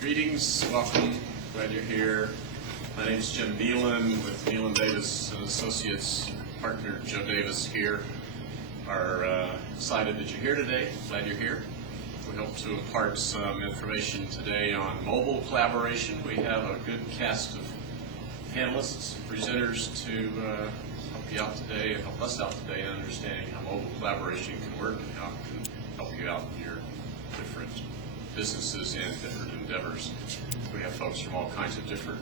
Greetings, welcome, glad you're here. My name's Jim Nelon with Nelon Davis and Associates. Partner Joe Davis here are excited that you're here today. Glad you're here. We hope to impart some information today on mobile collaboration. We have a good cast of panelists, presenters to help you out today and help us out today in understanding how mobile collaboration can work and how it can help you out in your different businesses and different endeavors. We have folks from all kinds of different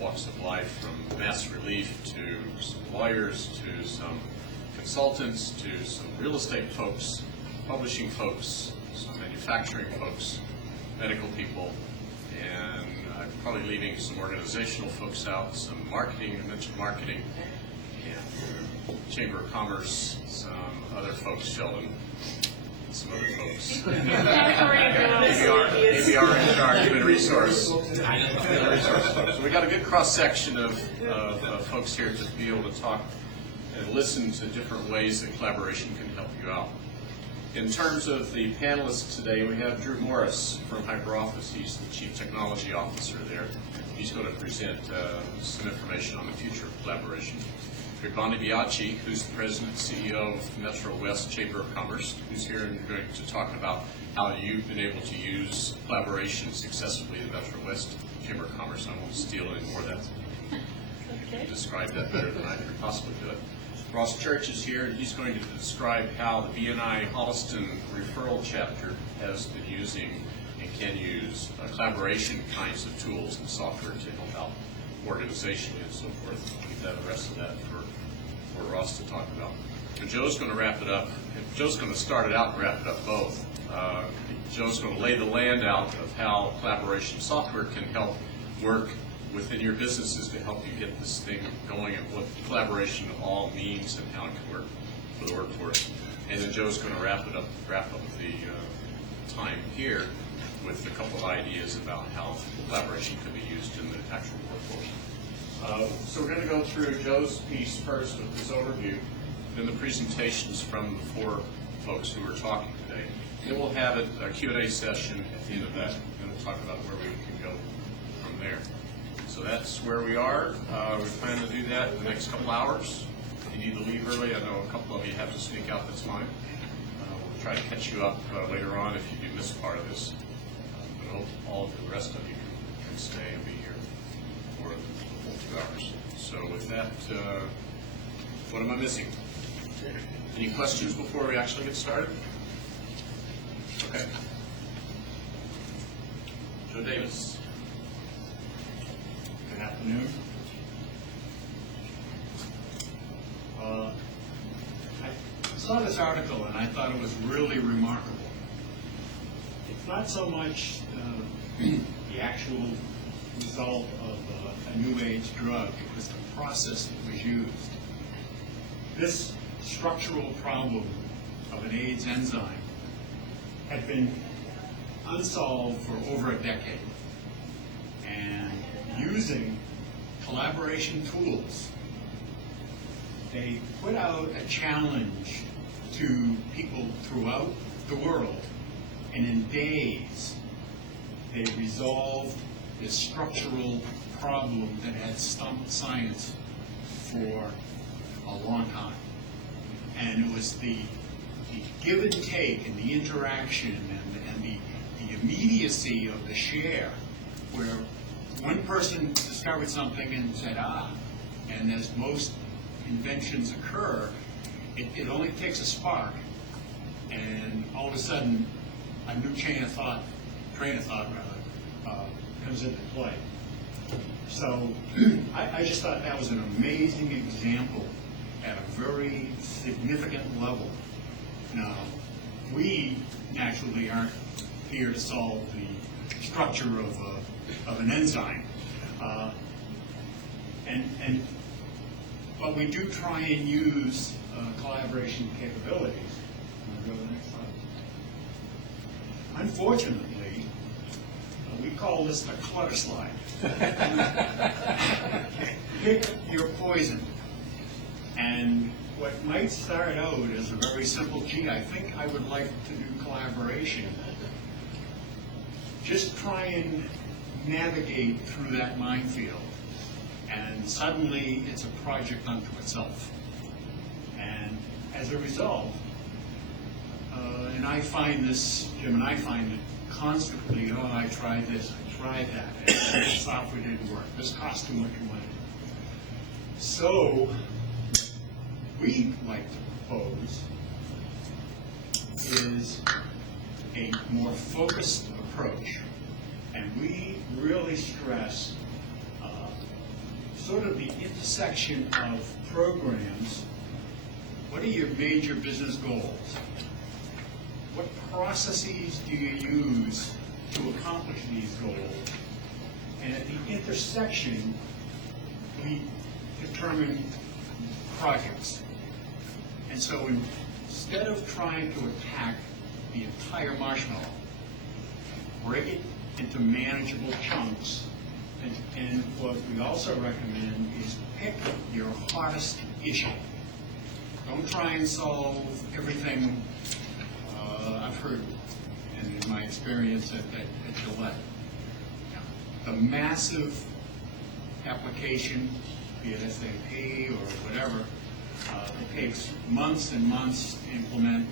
walks of life, from mass relief to some lawyers to some consultants to some real estate folks, publishing folks, some manufacturing folks, medical people, and I'm probably leaving some organizational folks out, some marketing, I mentioned marketing, and Chamber of Commerce, some other folks, Sheldon, some other folks. ABR in charge, human resource folks. So we got a good cross section of folks here to be able to talk and listen to different ways that collaboration can help you out. In terms of the panelists today, we have Drew Morris from HyperOffice. He's the Chief Technology Officer there. He's going to present some information on the future of collaboration. We have Bondi Biaggi, who's the President and CEO of Metro West Chamber of Commerce, who's here and going to talk about how you've been able to use collaboration successfully in Metro West Chamber of Commerce. I won't steal any more of that. Okay. You describe that better than I could possibly do it. Ross Church is here, and he's going to describe how the BNI Holliston referral chapter has been using and can use collaboration kinds of tools and software to help out organizationally and so forth. I'll leave the rest of that for Ross to talk about. And Joe's going to wrap it up. Joe's going to start it out and wrap it up both. Joe's going to lay the land out of how collaboration software can help work within your businesses to help you get this thing going and what collaboration all means and how it can work for the workforce. And then Joe's going to wrap up the time here with a couple of ideas about how collaboration can be used in the actual workforce. So we're going to go through Joe's piece first with this overview, then the presentations from the four folks who are talking today. Then we'll have a Q&A session at the end of that, and we'll talk about where we can go from there. So that's where we are. We plan to do that in the next couple hours. If you need to leave early, I know a couple of you have to sneak out, that's fine. We'll try to catch you up later on if you do miss part of this. But hope all of the rest of you can stay and be here for the full 2 hours. So with that, what am I missing? Any questions before we actually get started? Okay. Joe Davis. Good afternoon. I saw this article and I thought it was really remarkable. It's not so much the actual result of a new age drug, it was the process that was used. This structural problem of an AIDS enzyme had been unsolved for over a decade. And using collaboration tools, they put out a challenge to people throughout the world, and in days they resolved this structural problem that had stumped science for a long time. And it was the give and take and the interaction and the immediacy of the share, where one person discovered something and said, and as most inventions occur, it only takes a spark, and all of a sudden, a new train of thought comes into play. So I just thought that was an amazing example at a very significant level. Now, we naturally aren't here to solve the structure of an enzyme, but we do try and use collaboration capabilities. Go to the next slide. Unfortunately, we call this the clutter slide. Pick your poison. And what might start out as a very simple, gee, I think I would like to do collaboration, just try and navigate through that minefield, and suddenly it's a project unto itself. And as a result, and I find this, Jim, and I find it constantly, oh, I tried this, I tried that, and this software didn't work, this cost too much money. So, we like to propose is a more focused approach, and we really stress sort of the intersection of programs. What are your major business goals? What processes do you use to accomplish these goals? And at the intersection, we determine projects. And so instead of trying to attack the entire marshmallow, break it into manageable chunks. And what we also recommend is pick your hottest issue. Don't try and solve everything I've heard in my experience at Gillette. The massive application, be it SAP or whatever, it takes months and months to implement,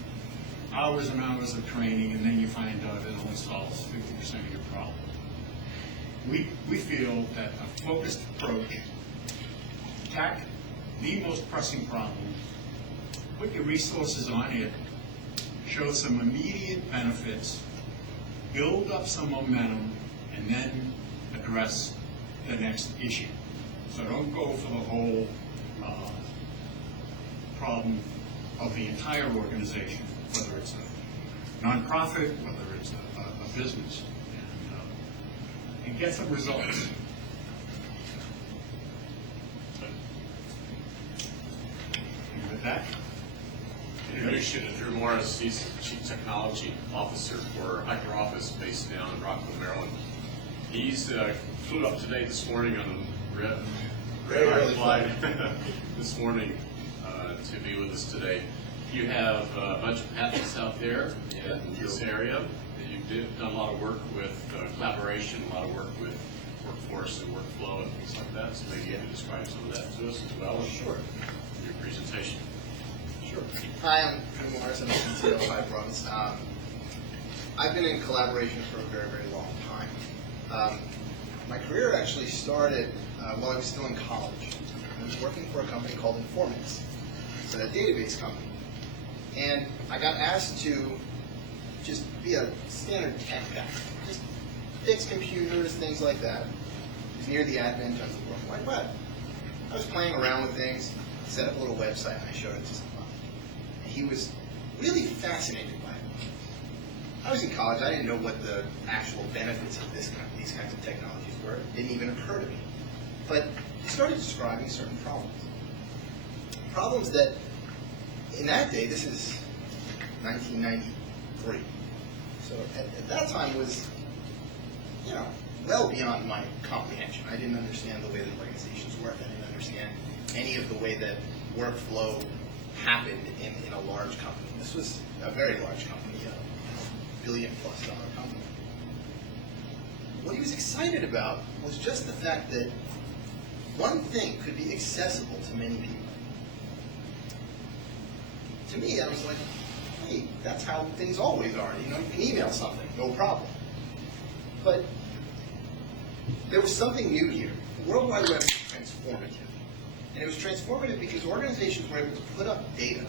hours and hours of training, and then you find out it only solves 50% of your problem. We feel that a focused approach, attack the most pressing problem, put your resources on it, show some immediate benefits, build up some momentum, and then address the next issue. So don't go for the whole problem of the entire organization, whether it's a nonprofit, whether it's a business, and get some results. And with that, Introduce you to Drew Morris. He's the Chief Technology Officer for HyperOffice based down in Rockville, Maryland. He's flew up today this morning on a red flight this morning to be with us today. You have a bunch of patents out there in this area. You've done a lot of work with collaboration, a lot of work with workforce and workflow and things like that. So maybe you can describe some of that to us as well. Sure. Your presentation. Sure. Hi, I'm Drew Morris. I'm the CTO of HyperOffice. I've been in collaboration for a very, very long time. My career actually started while I was still in college. I was working for a company called Informix. It's a database company. And I got asked to just be a standard tech guy. Just fix computers, things like that. It was near the advent of the World Wide Web. I was playing around with things, set up a little website, and I showed it to someone. And he was really fascinated by it. I was in college. I didn't know what the actual benefits of these kinds of technologies were. It didn't even occur to me. But he started describing certain problems. Problems that, in that day, this is 1993. So at that time was, well beyond my comprehension. I didn't understand the way that organizations work. I didn't understand any of the way that workflow happened in a large company. This was a very large company, a $1 billion+ company. What he was excited about was just the fact that one thing could be accessible to many people. To me, I was like, hey, that's how things always are. You can email something, no problem. But there was something new here. The World Wide Web was transformative. And it was transformative because organizations were able to put up data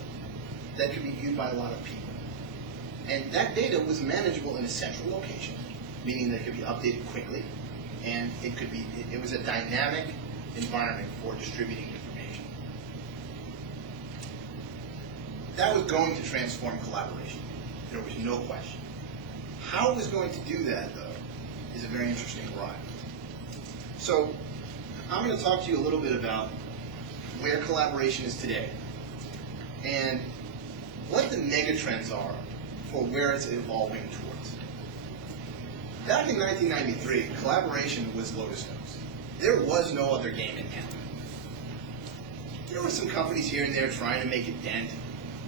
that could be viewed by a lot of people. And that data was manageable in a central location, meaning that it could be updated quickly, and it was a dynamic environment for distributing information. That was going to transform collaboration. There was no question. How it was going to do that, though, is a very interesting ride. So I'm going to talk to you a little bit about where collaboration is today and what the megatrends are for where it's evolving towards. Back in 1993, collaboration was Lotus Notes. There was no other game in town. There were some companies here and there trying to make a dent.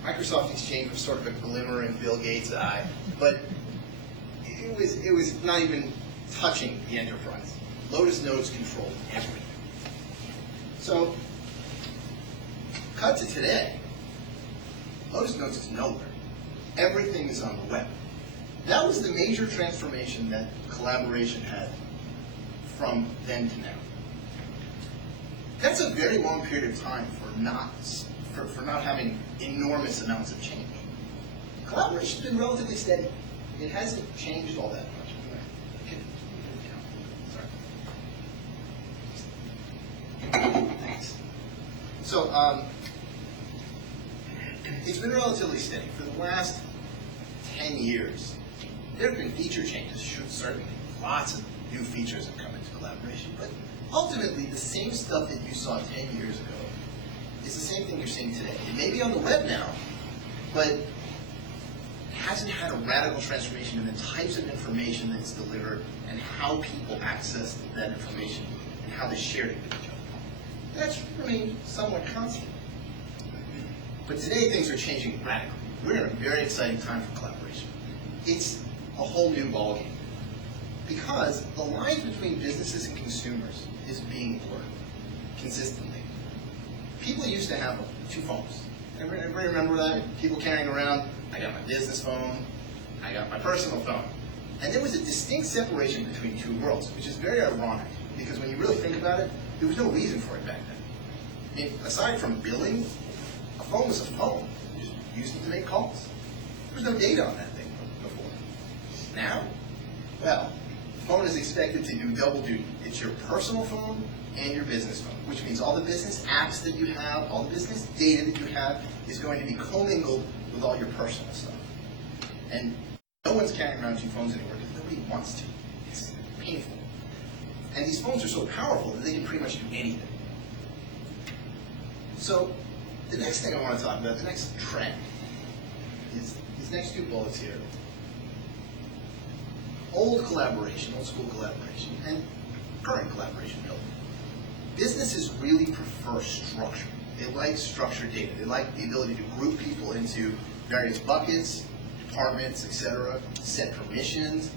Microsoft Exchange was sort of a glimmer in Bill Gates' eye, but it it was not even touching the enterprise. Lotus Notes controlled everything. So, cut to today, Lotus Notes is nowhere. Everything is on the web. That was the major transformation that collaboration had from then to now. That's a very long period of time for not having enormous amounts of change. Collaboration's been relatively steady. It hasn't changed all that much. Sorry. Thanks. So, it's been relatively steady. For the last 10 years, there have been feature changes, certainly. Lots of new features have come into collaboration. But ultimately, the same stuff that you saw 10 years ago is the same thing you're seeing today. It may be on the web now, but it hasn't had a radical transformation in the types of information that's delivered and how people access that information and how they share it with each other. That's remained somewhat constant. But today, things are changing radically. We're in a very exciting time for collaboration. It's a whole new ballgame. Because the lines between businesses and consumers is being blurred consistently. People used to have 2 phones. Everybody remember that? People carrying around, I got my business phone, I got my personal phone. And there was a distinct separation between 2 worlds, which is very ironic, because when you really think about it, there was no reason for it back then. I mean, aside from billing, a phone was a phone. You just used it to make calls. There was no data on that thing before. Now, well, the phone is expected to do double duty. It's your personal phone and your business phone, which means all the business apps that you have, all the business data that you have is going to be commingled with all your personal stuff. And no one's carrying around 2 phones anymore because nobody wants to. It's painful. And these phones are so powerful that they can pretty much do anything. So the next thing I want to talk about, the next trend, is these next 2 bullets here. Old collaboration, old school collaboration, and current collaboration really. Businesses really prefer structure. They like structured data. They like the ability to group people into various buckets, departments, etc., set permissions,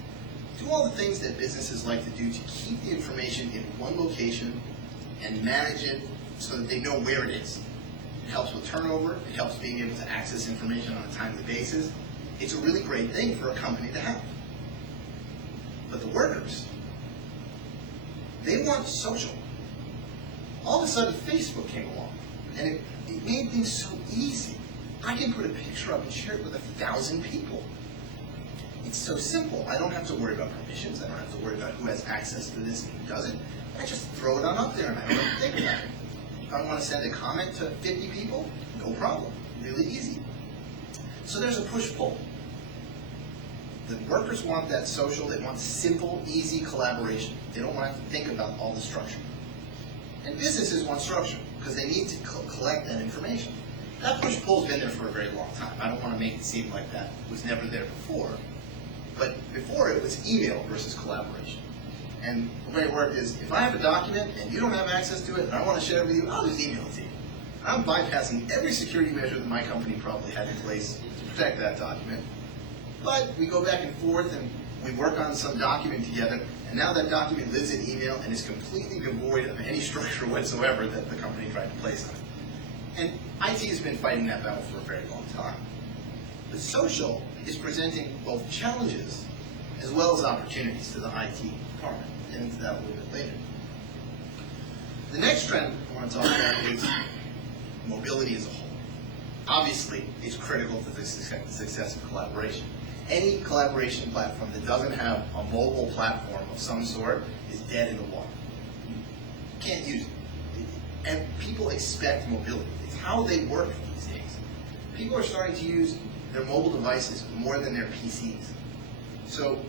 do all the things that businesses like to do to keep the information in one location and manage it so that they know where it is. It helps with turnover. It helps being able to access information on a timely basis. It's a really great thing for a company to have. But the workers, they want social. All of a sudden, Facebook came along, and it made things so easy. I can put a picture up and share it with 1,000 people. It's so simple. I don't have to worry about permissions. I don't have to worry about who has access to this and who doesn't. I just throw it on up there, and I don't have to think about it. If I want to send a comment to 50 people, no problem. Really easy. So there's a push-pull. The workers want that social. They want simple, easy collaboration. They don't want to have to think about all the structure. And businesses want structure because they need to collect that information. That push-pull's been there for a very long time. I don't want to make it seem like that was never there before. But before it was email versus collaboration. And the way it worked is, if I have a document and you don't have access to it and I want to share it with you, I'll just email it to you. I'm bypassing every security measure that my company probably had in place to protect that document. But we go back and forth and we work on some document together, and now that document lives in email and is completely devoid of any structure whatsoever that the company tried to place on it. And IT has been fighting that battle for a very long time. But social is presenting both challenges as well as opportunities to the IT department. We'll get into that a little bit later. The next trend I want to talk about is mobility as a whole. Obviously, it's critical to the success of collaboration. Any collaboration platform that doesn't have a mobile platform of some sort is dead in the water. You can't use it. And people expect mobility. It's how they work these days. People are starting to use their mobile devices more than their PCs. So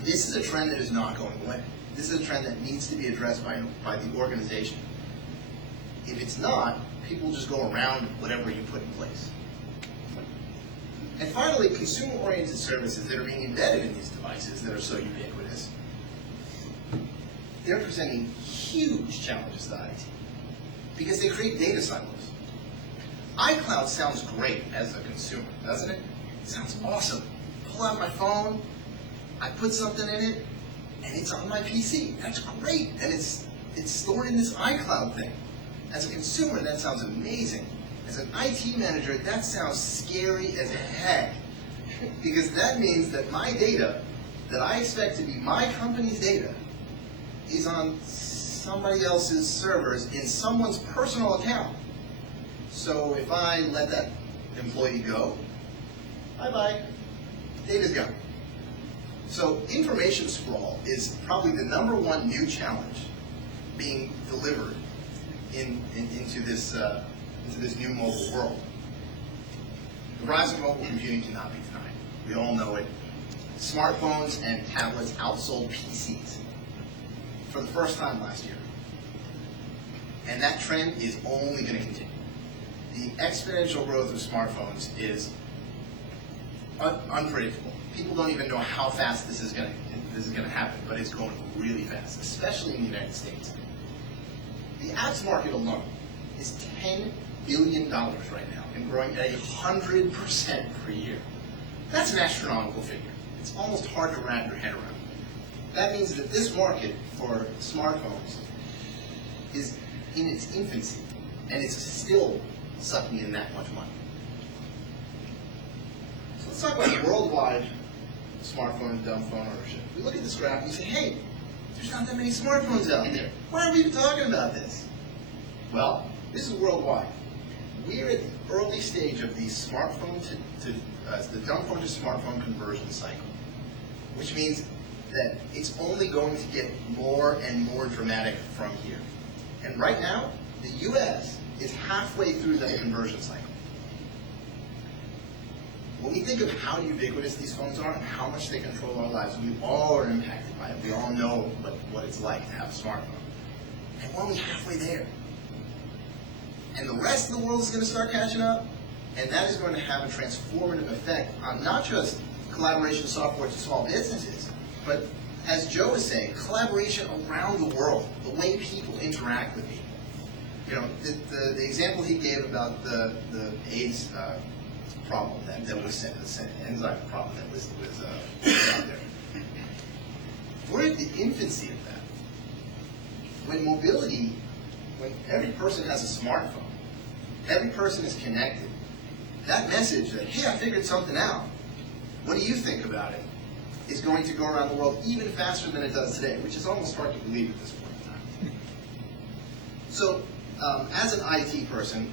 this is a trend that is not going away. This is a trend that needs to be addressed by the organization. If it's not, people will just go around whatever you put in place. And finally, consumer-oriented services that are being embedded in these devices that are so ubiquitous, they're presenting huge challenges to IT because they create data silos. iCloud sounds great as a consumer, doesn't it? It sounds awesome. Pull out my phone, I put something in it, and it's on my PC. That's great, and it's stored in this iCloud thing. As a consumer, that sounds amazing. As an IT manager, that sounds scary as heck, because that means that my data, that I expect to be my company's data, is on somebody else's servers in someone's personal account. So if I let that employee go, bye-bye, data's gone. So information sprawl is probably the #1 new challenge being delivered into this new mobile world. The rise of mobile computing cannot be denied. We all know it. Smartphones and tablets outsold PCs for the first time last year. And that trend is only going to continue. The exponential growth of smartphones is unpredictable. People don't even know how fast this is going to happen, but it's going really fast, especially in the United States. The apps market alone is $10 billion right now and growing at 100% per year. That's an astronomical figure. It's almost hard to wrap your head around. That means that this market for smartphones is in its infancy, and it's still sucking in that much money. So let's talk about worldwide smartphone and dumb phone ownership. We look at this graph and we say, hey, there's not that many smartphones out there. Why are we even talking about this? Well, this is worldwide. We're at the early stage of the smartphone the dumb phone to smartphone conversion cycle, which means that it's only going to get more and more dramatic from here. And right now, the US is halfway through that conversion cycle. When we think of how ubiquitous these phones are and how much they control our lives, we all are impacted by it. We all know what it's like to have a smartphone. And we're only halfway there. And the rest of the world is going to start catching up, and that is going to have a transformative effect on not just collaboration software to small businesses, but as Joe was saying, collaboration around the world, the way people interact with people. You know, the example he gave about the AIDS problem that was sent, the enzyme problem that was out there. We're at the infancy of that. When every person has a smartphone, every person is connected, that message that, hey, I figured something out, what do you think about it, is going to go around the world even faster than it does today, which is almost hard to believe at this point in time. So, as an IT person,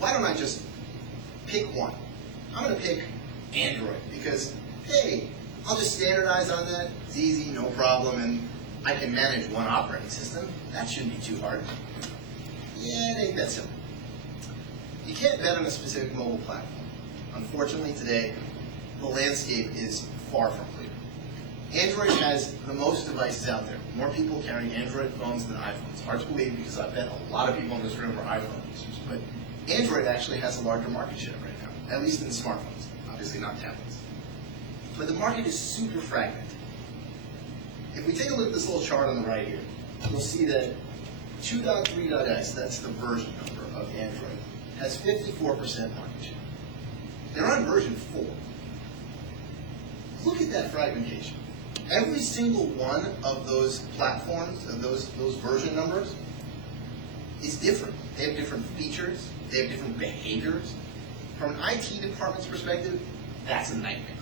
why don't I just pick one? I'm going to pick Android because, hey, I'll just standardize on that. It's easy, no problem, and I can manage one operating system. That shouldn't be too hard. Yeah, it ain't that simple. You can't bet on a specific mobile platform. Unfortunately, today, the landscape is far from clear. Android has the most devices out there. More people carrying Android phones than iPhones. Hard to believe because I bet a lot of people in this room are iPhone users. But Android actually has a larger market share right now, at least in smartphones. Obviously not tablets. But the market is super fragmented. If we take a look at this little chart on the right here, you'll see that 2.3.x, that's the version number of Android, has 54% market share. They're on version 4. Look at that fragmentation. Every single one of those platforms, of those version numbers, is different. They have different features. They have different behaviors. From an IT department's perspective, that's a nightmare.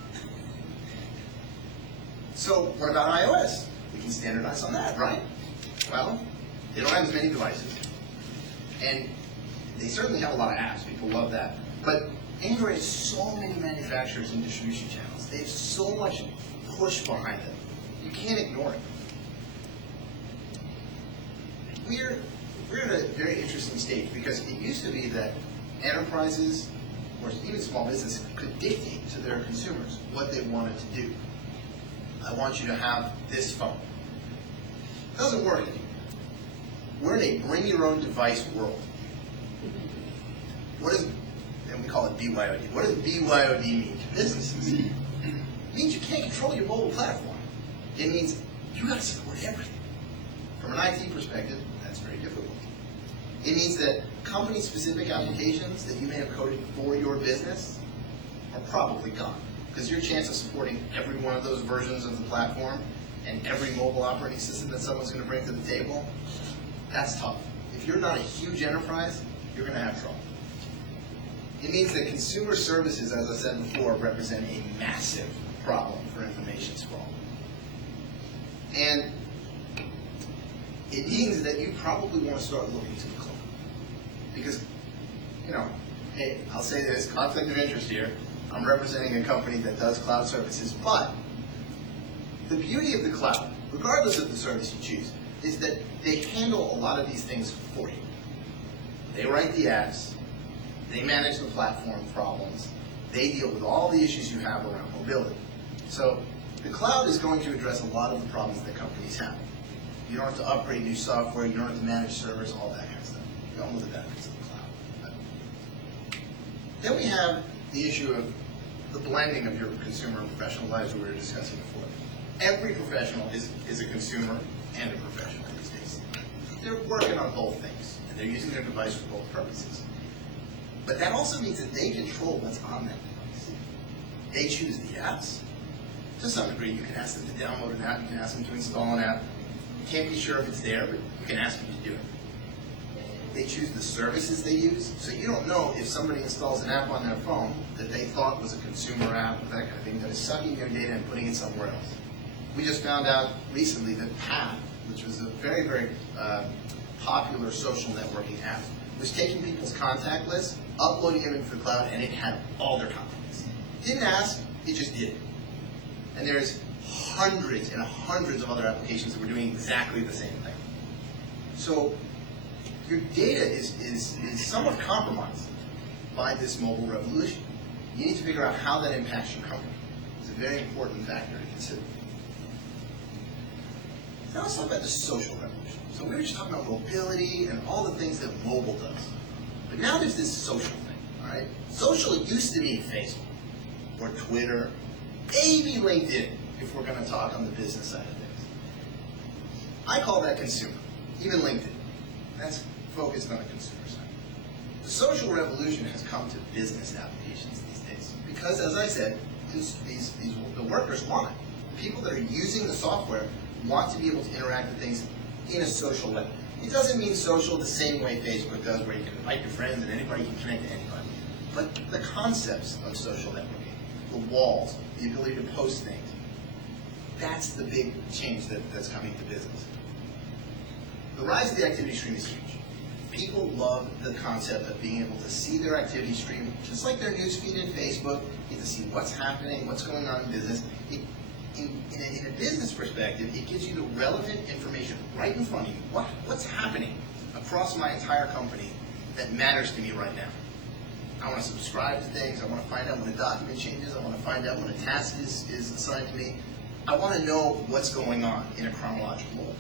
So what about iOS? We can standardize on that, right? Well, they don't have as many devices. And they certainly have a lot of apps. People love that. But Android has so many manufacturers and distribution channels. They have so much push behind them. You can't ignore it. We're at a very interesting stage because it used to be that enterprises or even small businesses could dictate to their consumers what they wanted to do. I want you to have this phone. It doesn't work anymore. We're in a bring your own device world. And we call it BYOD. What does BYOD mean to businesses? It means you can't control your mobile platform. It means you got to support everything. From an IT perspective, that's very difficult. It means that company-specific applications that you may have coded for your business are probably gone. because your chance of supporting every one of those versions of the platform and every mobile operating system that someone's going to bring to the table, that's tough. If you're not a huge enterprise, you're going to have trouble. It means that consumer services, as I said before, represent a massive problem for information sprawl. And it means that you probably want to start looking to the cloud. Because, you know, hey, I'll say this, conflict of interest here. I'm representing a company that does cloud services, but the beauty of the cloud, regardless of the service you choose, is that they handle a lot of these things for you. They write the apps, they manage the platform problems, they deal with all the issues you have around mobility. So the cloud is going to address a lot of the problems that companies have. You don't have to upgrade new software, you don't have to manage servers, all that kind of stuff. You don't know the benefits of the cloud. Then we have the issue of the blending of your consumer and professional lives that we were discussing before. Every professional is a consumer and a professional these days. They're working on both things, and they're using their device for both purposes. But that also means that they control what's on that device. They choose the apps. To some degree, you can ask them to download an app, you can ask them to install an app. You can't be sure if it's there, but you can ask them to do it. They choose the services they use, so you don't know if somebody installs an app on their phone that they thought was a consumer app, that kind of thing, that is sucking your data and putting it somewhere else. We just found out recently that Path, which was a very, very popular social networking app, was taking people's contact lists, uploading them into the cloud, and it had all their contacts. Didn't ask, it just did it. And there's hundreds and hundreds of other applications that were doing exactly the same thing. So your data is somewhat compromised by this mobile revolution. You need to figure out how that impacts your company. It's a very important factor to consider. Now let's talk about the social revolution. So we were just talking about mobility and all the things that mobile does. But now there's this social thing, all right? Social used to be Facebook or Twitter, maybe LinkedIn, if we're going to talk on the business side of things. I call that consumer, even LinkedIn. That's focused on the consumer side. The social revolution has come to business applications these days because, as I said, the workers want it. The people that are using the software want to be able to interact with things in a social way. It doesn't mean social the same way Facebook does, where you can invite your friends and anybody can connect to anybody. But the concepts of social networking, the walls, the ability to post things, that's the big change that's coming to business. The rise of the activity stream is huge. People love the concept of being able to see their activity stream, just like their newsfeed in Facebook, get to see what's happening, what's going on in business. In a business perspective, it gives you the relevant information right in front of you. What's happening across my entire company that matters to me right now? I want to subscribe to things. I want to find out when a document changes. I want to find out when a task is assigned to me. I want to know what's going on in a chronological order.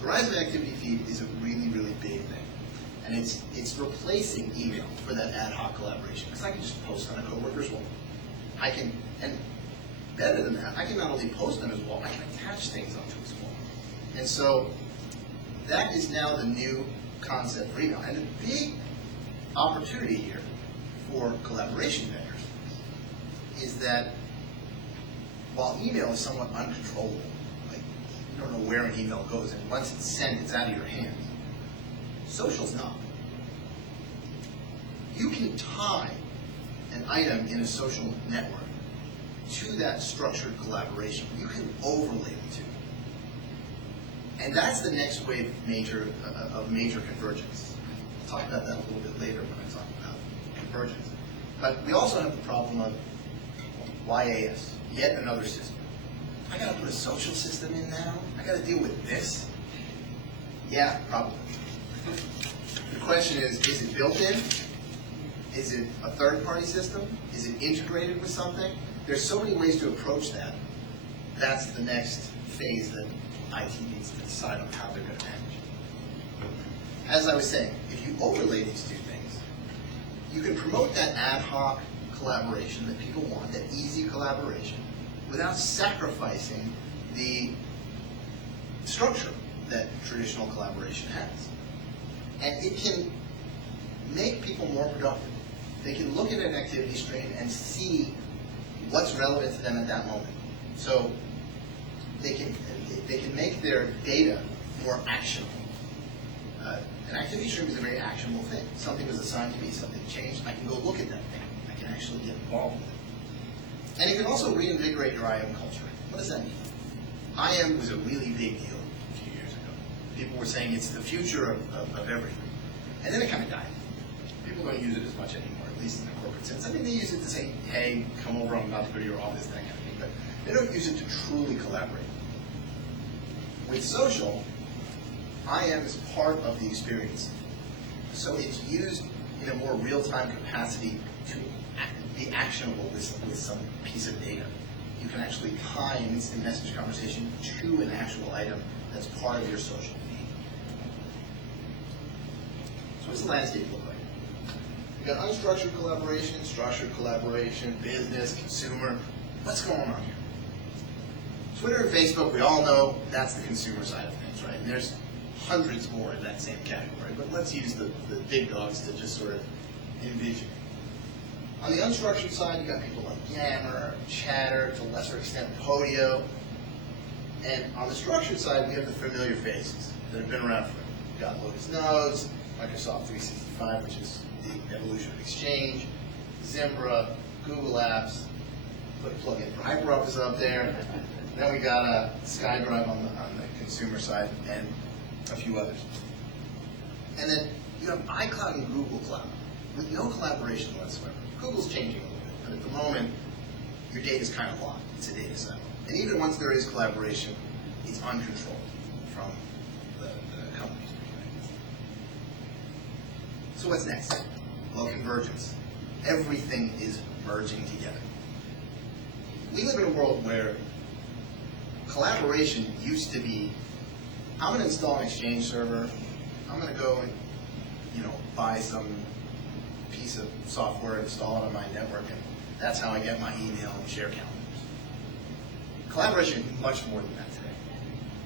The rise of the activity feed is a really, really big thing. And it's replacing email for that ad hoc collaboration. Because I can just post on a coworker's wall. I can, and better than that, I can not only post on his wall, I can attach things onto his wall. And so that is now the new concept for email. And the big opportunity here for collaboration vendors is that while email is somewhat uncontrollable, like you don't know where an email goes, and once it's sent, it's out of your hands. Social's not. You can tie an item in a social network to that structured collaboration. You can overlay the two. And that's the next wave of major convergence. I'll talk about that a little bit later when I talk about convergence. But we also have the problem of YAS, yet another system. I got to put a social system in now? I got to deal with this? Yeah, probably. The question is it built in? Is it a third-party system? Is it integrated with something? There's so many ways to approach that. That's the next phase that IT needs to decide on how they're going to manage. As I was saying, if you overlay these two things, you can promote that ad hoc collaboration that people want, that easy collaboration, without sacrificing the structure that traditional collaboration has. And it can make people more productive. They can look at an activity stream and see what's relevant to them at that moment. So they can make their data more actionable. An activity stream is a very actionable thing. Something was assigned to me, something changed, I can go look at that thing. I can actually get involved with it. And it can also reinvigorate your IM culture. What does that mean? IM was a really big deal a few years ago. People were saying it's the future of everything. And then it kind of died. People don't use it as much anymore, at least in the corporate sense. I mean, they use it to say, hey, come over, I'm about to go to your office, that kind of thing. But they don't use it to truly collaborate. With social, IM is part of the experience. So it's used in a more real-time capacity to be actionable with some piece of data. You can actually tie an instant message conversation to an actual item that's part of your social feed. So what does the landscape look like? You've got unstructured collaboration, structured collaboration, business, consumer. What's going on here? Twitter and Facebook, we all know that's the consumer side of things, right? And there's hundreds more in that same category, but let's use the big dogs to just sort of envision. On the unstructured side, you've got people like Yammer, Chatter, to a lesser extent Podio. And on the structured side, we have the familiar faces that have been around forever. You've got Lotus Nodes, Microsoft 365, which is the evolution of Exchange, Zimbra, Google Apps, put a plug-in for HyperOffice up there. Then we got SkyDrive on the consumer side, and a few others. And then you have iCloud and Google Cloud with no collaboration whatsoever. Google's changing a little bit, but at the moment, your data is kind of locked. It's a data silo. And even once there is collaboration, it's uncontrolled from the company's perspective. So what's next? Well, convergence. Everything is merging together. We live in a world where collaboration used to be, I'm going to install an Exchange server, I'm going to go and buy some piece of software, install it on my network, and that's how I get my email and share calendars. Collaboration is much more than that today.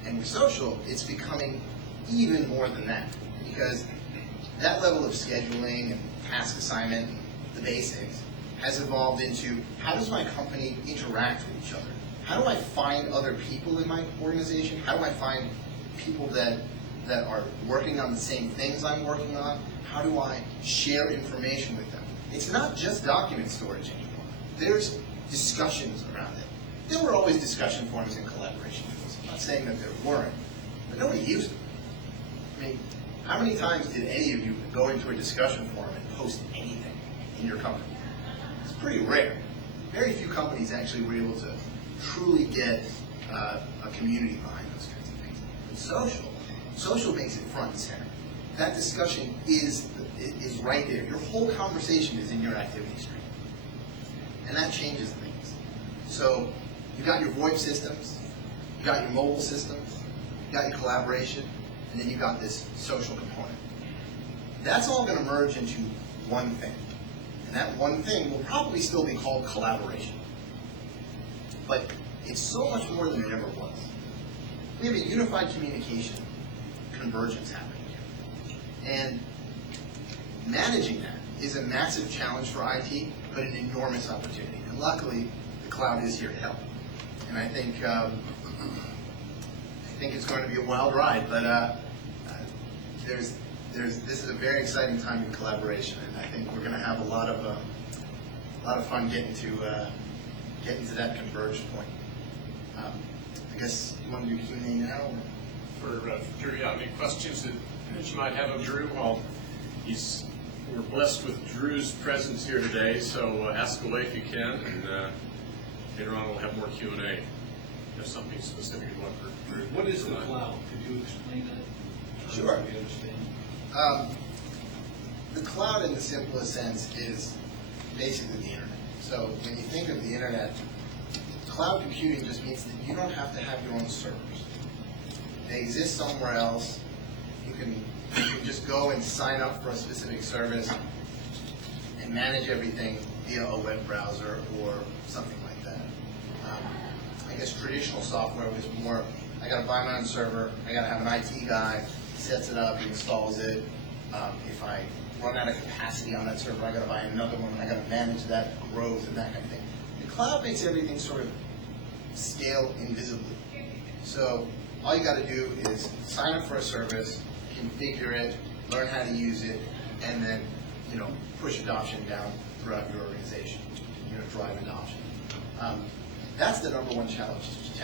And with social, it's becoming even more than that, because that level of scheduling and task assignment, and the basics, has evolved into how does my company interact with each other? How do I find other people in my organization? How do I find people that are working on the same things I'm working on? How do I share information with them? It's not just document storage anymore. There's discussions around it. There were always discussion forums and collaboration tools. I'm not saying that there weren't, but nobody used them. I mean, how many times did any of you go into a discussion forum and post anything in your company? It's pretty rare. Very few companies actually were able to truly get a community behind those kinds of things. But social makes it front and center. That discussion is right there. Your whole conversation is in your activity stream. And that changes things. So you've got your VoIP systems, you've got your mobile systems, you've got your collaboration, and then you've got this social component. That's all going to merge into one thing. And that one thing will probably still be called collaboration. But it's so much more than it ever was. We have a unified communication convergence happening here. And managing that is a massive challenge for IT, but an enormous opportunity. And luckily, the cloud is here to help. And I think it's going to be a wild ride, but this is a very exciting time in collaboration, and I think we're going to have a lot of fun getting to that converged point. I guess you want to do Q&A now? For Drew, yeah, any questions that you might have of Drew? Well, we're blessed with Drew's presence here today, so ask away if you can, and later on we'll have more Q&A. If you have something specific you want for Drew. What is the cloud? Could you explain that? Sure. We understand. The cloud, in the simplest sense, is basically the internet. So when you think of the internet, cloud computing just means that you don't have to have your own servers. They exist somewhere else. You can just go and sign up for a specific service and manage everything via a web browser or something like that. I guess traditional software was more, I got to buy my own server, I got to have an IT guy, sets it up, he installs it. If I run out of capacity on that server, I got to buy another one, I got to manage that growth and that kind of thing. cloud makes everything sort of scale invisibly. So all you got to do is sign up for a service, configure it, learn how to use it, and then push adoption down throughout your organization. Drive adoption. That's the number one challenge to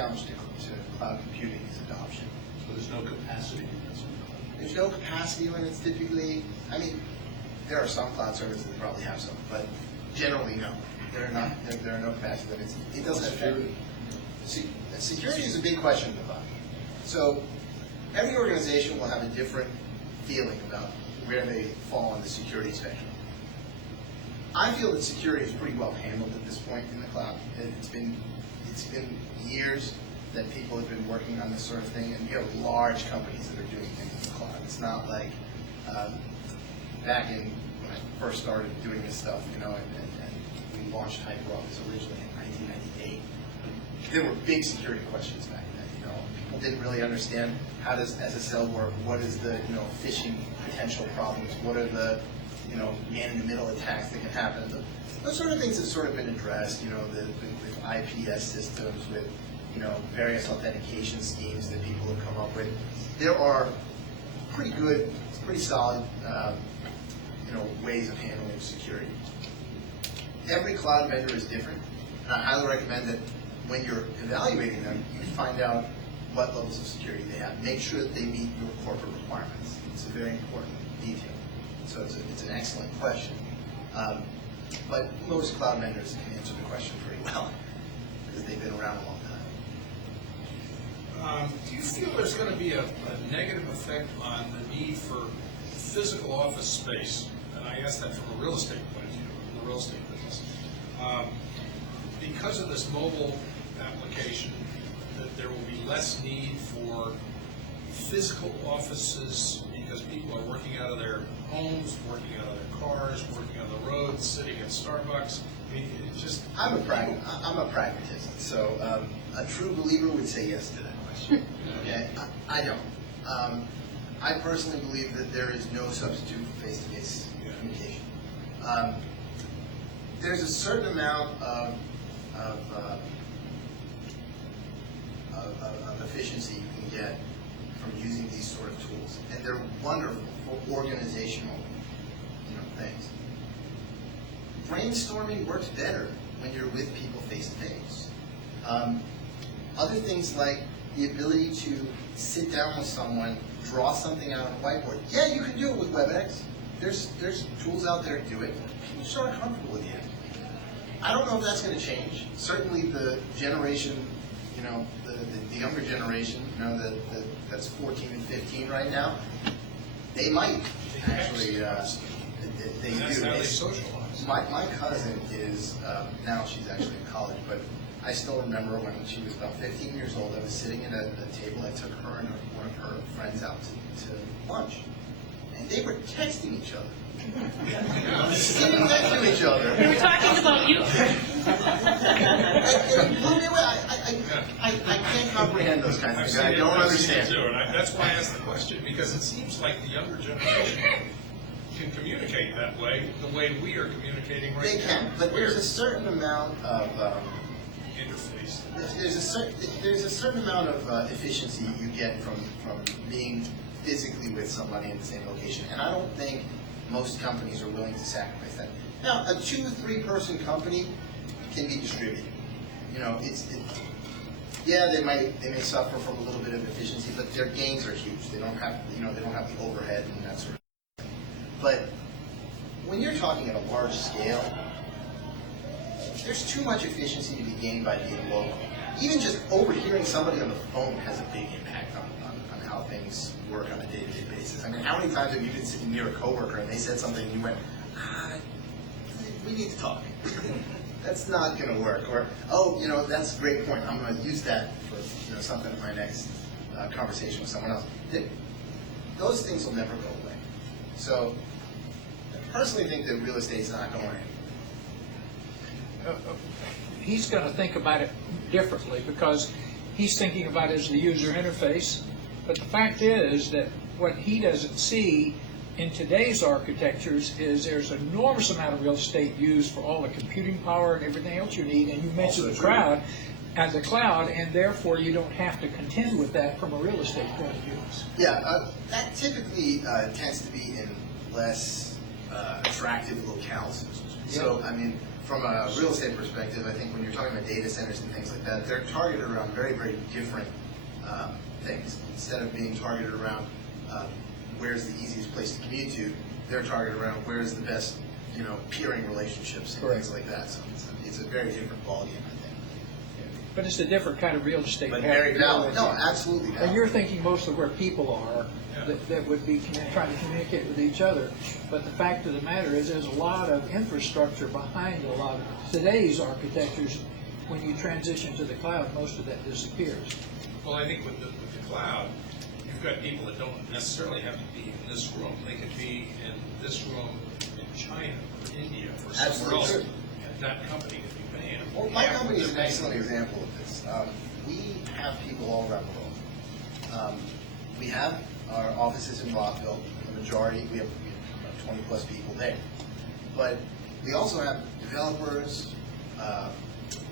cloud computing is adoption. So there's no capacity in this one? There's no capacity when it's typically, there are some cloud services that probably have some, but generally no. There are no capacity limits. It doesn't affect security is a big question in the cloud. So every organization will have a different feeling about where they fall on the security spectrum. I feel that security is pretty well handled at this point in the cloud. It's been years that people have been working on this sort of thing, and you have large companies that are doing things in the cloud. It's not like back in when I first started doing this stuff, and we launched HyperOffice originally in 1998. There were big security questions back then. People didn't really understand how does SSL work. What is the phishing potential problems? What are the man-in-the-middle attacks that can happen? Those sort of things have sort of been addressed. With IPS systems, with various authentication schemes that people have come up with. There are pretty good, pretty solid, ways of handling security. Every cloud vendor is different, and I highly recommend that when you're evaluating them, you find out what levels of security they have. Make sure that they meet your corporate requirements. It's a very important detail. So it's an excellent question. But most cloud vendors can answer the question pretty well because they've been around a long time. Do you feel there's going to be a negative effect on the need for physical office space? And I ask that from a real estate point of view, in the real estate business. Because of this mobile application, that there will be less need for physical offices because people are working out of their homes, working out of their cars, working on the roads, sitting at Starbucks. It just... I'm a pragmatist, so a true believer would say yes to that question. Okay, I don't. I personally believe that there is no substitute for face-to-face communication. There's a certain amount of efficiency you can get from using these sort of tools, and they're wonderful for organizational, things. Brainstorming works better when you're with people face to face. Other things like the ability to sit down with someone, draw something out on a whiteboard. Yeah, you can do it with WebEx. There's tools out there to do it. People just aren't comfortable with it. I don't know if that's going to change. Certainly the generation, the younger generation, that's 14 and 15 right now, they might actually, they do. That's how they socialize. My cousin is, now she's actually in college, but I still remember when she was about 15 years old, I was sitting at a table. I took her and one of her friends out to lunch, and they were texting each other. Sitting next to each other. We were talking about you. And it blew me away. I can't comprehend those kinds of things. I don't understand. Too, and that's why I asked the question, because it seems like the younger generation can communicate that way, the way we are communicating right now. They can, but there's a certain amount of interface. There's a certain amount of efficiency you get from being physically with somebody in the same location, and I don't think most companies are willing to sacrifice that. Now, a 2-3 person company can be distributed. They may suffer from a little bit of efficiency, but their gains are huge. They don't have the overhead and that sort of thing. But when you're talking at a large scale, there's too much efficiency to be gained by being local. Even just overhearing somebody on the phone has a big impact on how things work on a day-to-day basis. I mean, how many times have you been sitting near a coworker and they said something and you went, we need to talk. That's not going to work. Or, that's a great point. I'm going to use that for something in my next conversation with someone else. Those things will never go away. So I personally think that real estate's not going anywhere. He's going to think about it differently because he's thinking about it as the user interface. But the fact is that what he doesn't see in today's architectures is there's an enormous amount of real estate used for all the computing power and everything else you need, and you mentioned the cloud, and therefore you don't have to contend with that from a real estate point of view. Yeah, that typically tends to be in less attractive locales. So, I mean, from a real estate perspective, I think when you're talking about data centers and things like that, they're targeted around very, very different things. Instead of being targeted around where's the easiest place to commute to, they're targeted around where's the best, peering relationships and Correct. things like that. So it's a very different ballgame, I think. But it's a different kind of real estate. But you have to very deal valid. with. No, absolutely And valid. you're thinking mostly where people are that would be trying to communicate with each other. But the fact of the matter is there's a lot of infrastructure behind a lot of today's architectures. When you transition to the cloud, most of that disappears. Well, I think with the cloud, you've got people that don't necessarily have to be in this room. They could be in this room in China or India or somewhere else. Absolutely. And that company could be paying. Well, my company is an excellent example of this. We have people all around the world. We have our offices in Rockville. The majority, we have about 20 plus people there. But we also have developers,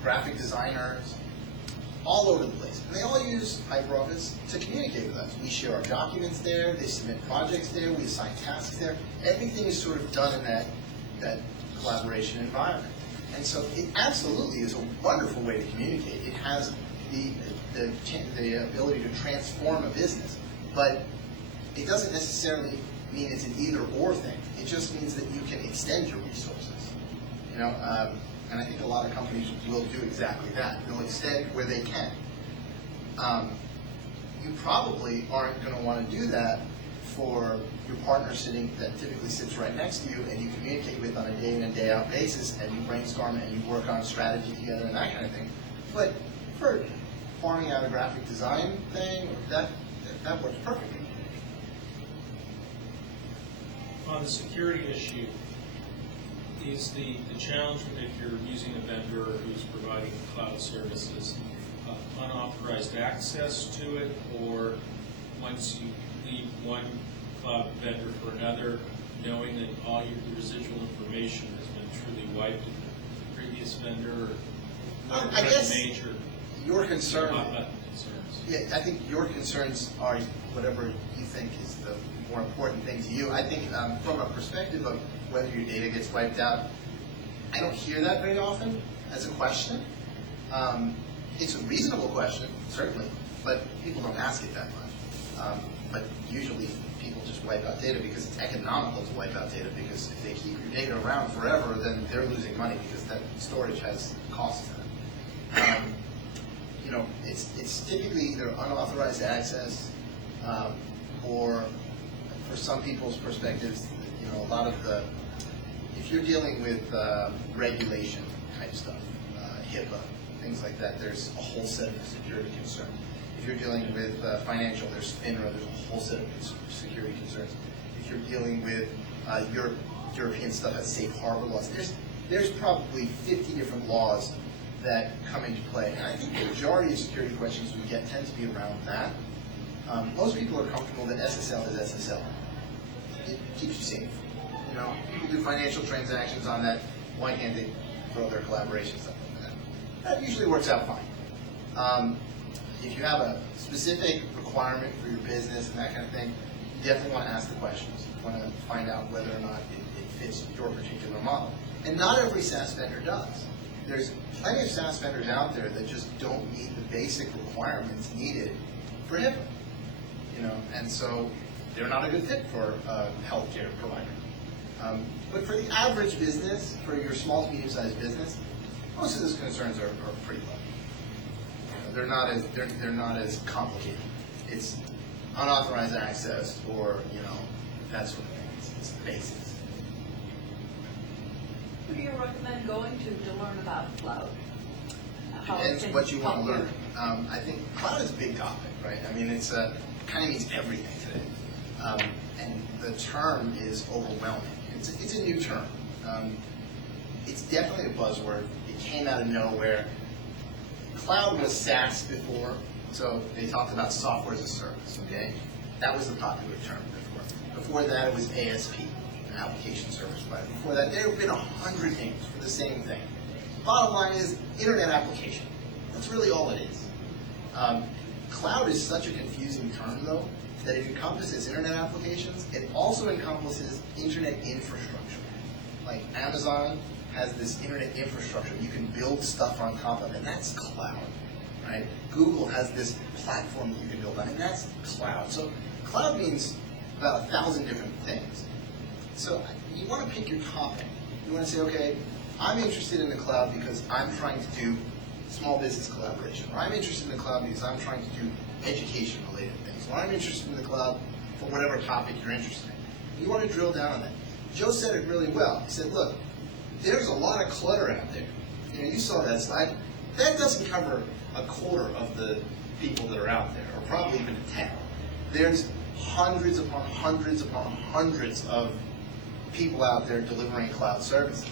graphic designers, all over the place. And they all use HyperOffice to communicate with us. We share our documents there, they submit projects there, we assign tasks there. Everything is sort of done in that collaboration environment. And so it absolutely is a wonderful way to communicate. It has the ability to transform a business. But it doesn't necessarily mean it's an either-or thing. It just means that you can extend your resources. And I think a lot of companies will do exactly that. They'll extend where they can. You probably aren't going to want to do that for your partner that typically sits right next to you and you communicate with on a day in and day out basis, and you brainstorm and you work on strategy together and that kind of thing. But for farming out a graphic design thing, that works perfectly. On the security issue, is the challenge if you're using a vendor who's providing cloud services, unauthorized access to it, or once you leave one cloud vendor for another, knowing that all the residual information has been truly wiped in the previous vendor? I guess major your concern. concerns. Yeah, I think your concerns are whatever you think is the more important thing to you. I think from a perspective of whether your data gets wiped out, I don't hear that very often as a question. It's a reasonable question, certainly, but people don't ask it that much. But usually people just wipe out data because it's economical to wipe out data, because if they keep your data around forever, then they're losing money because that storage has costs in it. It's typically either unauthorized access or, for some people's perspectives, a lot of if you're dealing with regulation type stuff, HIPAA, things like that, there's a whole set of security concerns. If you're dealing with financial, there's FINRA, there's a whole set of security concerns. If you're dealing with European stuff, that's safe harbor laws. There's probably 50 different laws that come into play. And I think the majority of security questions we get tend to be around that. Most people are comfortable that SSL is SSL. It keeps you safe. People do financial transactions on that. Why can't they throw their collaboration stuff over that? That usually works out fine. If you have a specific requirement for your business and that kind of thing, you definitely want to ask the questions. You want to find out whether or not it fits your particular model. And not every SaaS vendor does. There's plenty of SaaS vendors out there that just don't meet the basic requirements needed for HIPAA. And so they're not a good fit for a healthcare provider. But for the average business, for your small to medium-sized business, most of those concerns are pretty low. They're not as complicated. It's unauthorized access, or that sort of thing. It's the basics. Who do you recommend going to learn about cloud? Depends what you want to learn. I think cloud is a big topic, right? I mean, it's kind of means everything today, and the term is overwhelming. It's a new term. It's definitely a buzzword. It came out of nowhere. Cloud was SaaS before, so they talked about software as a service. Okay, That was the popular term before. Before that, it was ASP, an application service provider. Before that, there have been 100 names for the same thing. Bottom line is internet application. That's really all it is. Cloud is such a confusing term, though, that it encompasses internet applications. It also encompasses internet infrastructure. Like Amazon has this internet infrastructure you can build stuff on top of, and that's cloud, right? Google has this platform that you can build on, and that's cloud. So cloud means about 1,000 different things. So you want to pick your topic. You want to say, okay, I'm interested in the cloud because I'm trying to do small business collaboration, or I'm interested in the cloud because I'm trying to do education-related things, or I'm interested in the cloud for whatever topic you're interested in. You want to drill down on that. Joe said it really well. He said, look, there's a lot of clutter out there. You know, you saw that slide. That doesn't cover a quarter of the people that are out there, or probably even a tenth. There's hundreds upon hundreds upon hundreds of people out there delivering cloud services.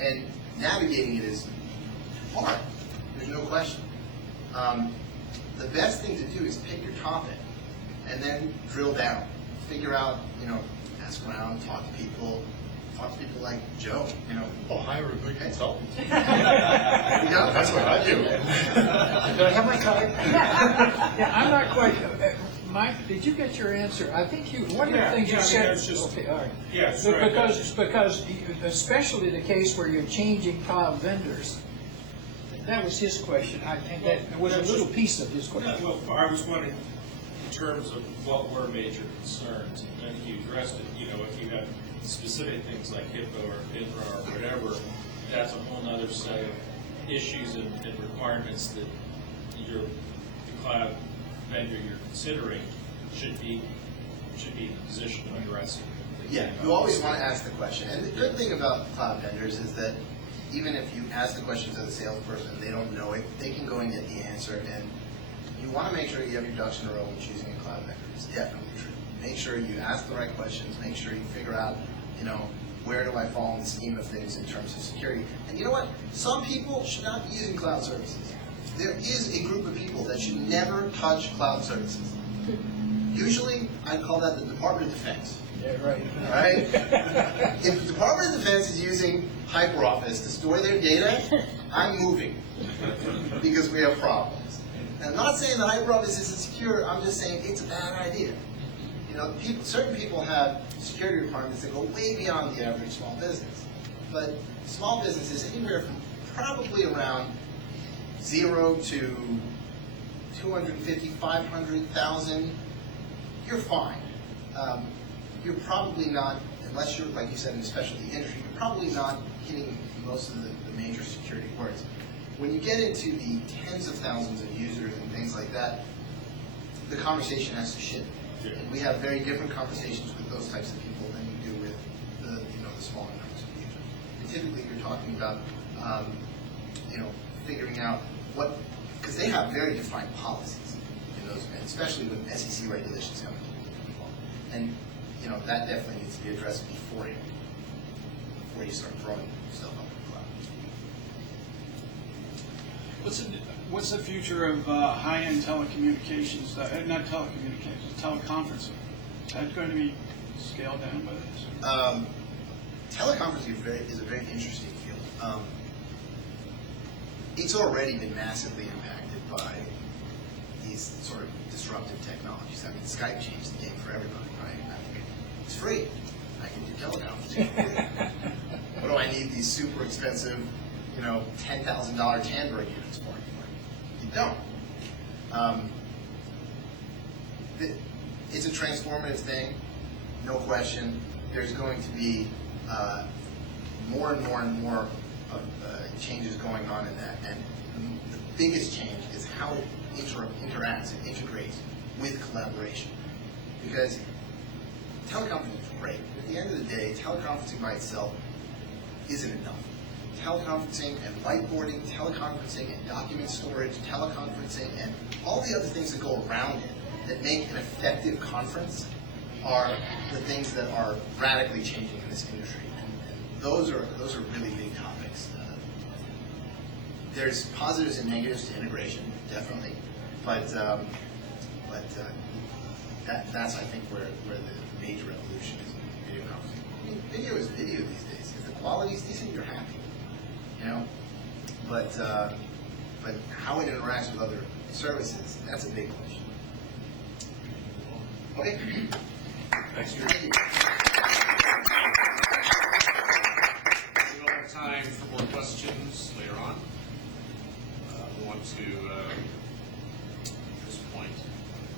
And navigating it is hard. There's no question. The best thing to do is pick your topic and then drill down. Figure out, ask around, talk to people like Joe, Well, hire a good consultant. There you go. That's what I do. Do I have my card? Yeah, I'm not quite, Mike, did you get your answer? I think one of the things you said. it's just- Okay, all right. Yeah, it's right. Because especially the case where you're changing cloud vendors, that was his question, and that was a little piece of his question. Yeah, well, I was wondering, in terms of what were major concerns, and I think you addressed it, if you have specific things like HIPAA or FINRA or whatever, that's a whole other set of issues and requirements that the cloud vendor you're considering should be in a position to address. Yeah, you always want to ask the question. And the good thing about cloud vendors is that even if you ask the question to the salesperson and they don't know it, they can go and get the answer. And you want to make sure you have your ducks in a row when choosing a cloud vendor. It's definitely true. Make sure you ask the right questions. Make sure you figure out, where do I fall in the scheme of things in terms of security. And you know what? Some people should not be using cloud services. There is a group of people that should never touch cloud services. Usually, I call that the Department of Defense. Yeah, right. All right? If the Department of Defense is using HyperOffice to store their data, I'm moving because we have problems. And I'm not saying that HyperOffice isn't secure. I'm just saying it's a bad idea. Certain people have security requirements that go way beyond the average small business. But small businesses, anywhere from probably around 0 to 250, 500,000, you're fine. You're probably not, unless you're, like you said, in the specialty industry, you're probably not hitting most of the major security words. When you get into the tens of thousands of users and things like that, the conversation has to shift. And we have very different conversations with those types of people than we do with the smaller numbers of users. And typically, you're talking about figuring out because they have very defined policies in those, and especially when SEC regulations come involved. And that definitely needs to be addressed before you start throwing stuff up in the cloud. What's the future of high-end telecommunications? Not telecommunications, teleconferencing. Is that going to be scaled down by this? Teleconferencing is a very interesting field. It's already been massively impacted by these sort of disruptive technologies. I mean, Skype changed the game for everybody, right? I mean, it's free. I can do teleconferencing for free. What do I need these super expensive, $10,000 Tandroid units for? You don't. It's a transformative thing, no question. There's going to be more and more and more of changes going on in that. And the biggest change is how it interacts and integrates with collaboration. Because teleconferencing is great. At the end of the day, teleconferencing by itself isn't enough. Teleconferencing and whiteboarding, teleconferencing and document storage, teleconferencing and all the other things that go around it that make an effective conference are the things that are radically changing in this industry. And those are really big topics. There's positives and negatives to integration, definitely, but that's I think where the major evolution is in video conferencing. I mean, video is video these days. If the quality's decent, you're happy. You know, but how it interacts with other services, that's a big question. Okay. Thanks, Drew. Thank you. We will have time for more questions later on. We want to, at this point,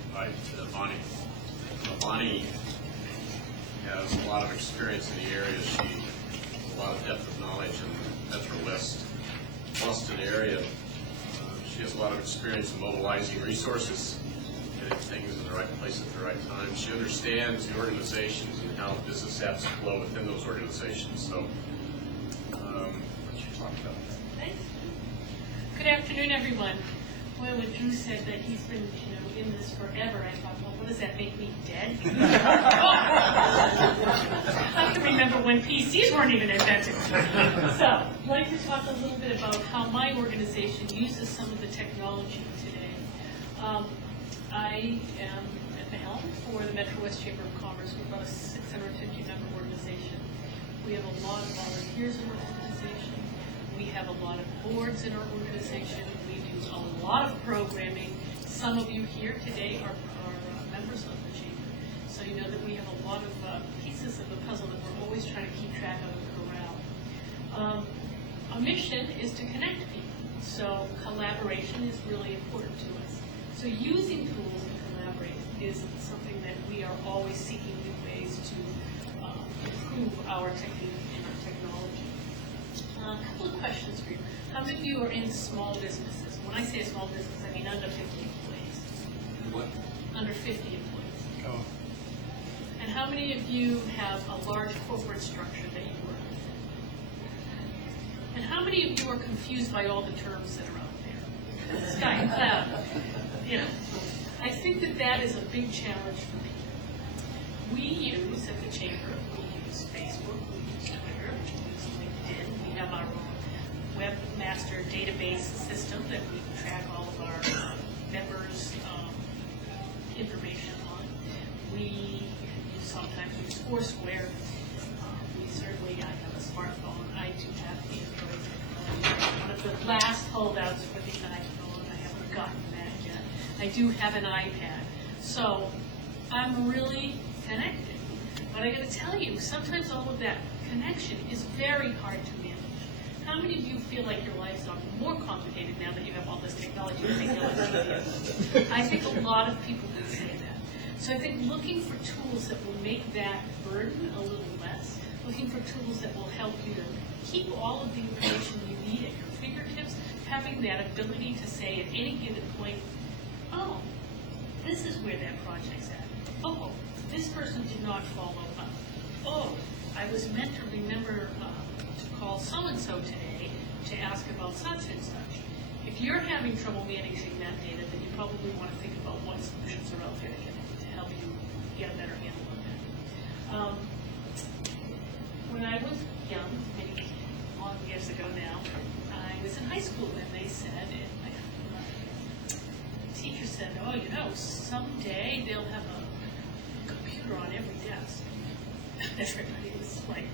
invite Bonnie. Bonnie has a lot of experience in the area. She has a lot of depth of knowledge in the Metro West Boston area. She has a lot of experience in mobilizing resources, getting things in the right place at the right time. She understands the organizations and how business apps flow within those organizations. So, why don't you talk about that? Thanks. Good afternoon, everyone. Well, when Drew said that he's been, in this forever, I thought, well, what does that make me, dead? I can remember when PCs weren't even invented. So, I'd like to talk a little bit about how my organization uses some of the technology today. I am at the helm for the Metro West Chamber of Commerce. We're about a 650-member organization. We have a lot of volunteers in our organization. We have a lot of boards in our organization. We do a lot of programming. Some of you here today are members of the Chamber. So you know that we have a lot of pieces of the puzzle that we're always trying to keep track of and corral. Our mission is to connect people. So collaboration is really important to us. So using tools to collaborate is something that we are always seeking new ways to improve our technique and our technology. A couple of questions for you. How many of you are in small businesses? When I say a small business, I mean under 50 employees. What? Under 50 employees. Oh. And how many of you have a large corporate structure that you work with? And how many of you are confused by all the terms that are out there? Sky, cloud. I think that is a big challenge for people. We use, at the Chamber, we use Facebook, we use Twitter, we use LinkedIn, we have our own webmaster database system that we track all of our members' information on. We sometimes use Foursquare. We certainly, I have a smartphone. I do have Android technology. One of the last holdouts for the iPhone. I haven't gotten that yet. I do have an iPad. So I'm really connected. But I got to tell you, sometimes all of that connection is very hard to manage. How many of you feel like your lives are more complicated now that you have all this technology to make your life easier? I think a lot of people would say that. So I think looking for tools that will make that burden a little less, looking for tools that will help you to keep all of the information you need at your fingertips, having that ability to say at any given point, oh, this is where that project's at. Oh, this person did not follow up. Oh, I was meant to remember to call so-and-so today to ask about such and such. If you're having trouble managing that data, then you probably want to think about what solutions are out there to help you get a better handle on that. When I was young, many long years ago now, I was in high school and they said, the teacher said, oh, someday they'll have a computer on every desk. Everybody was like,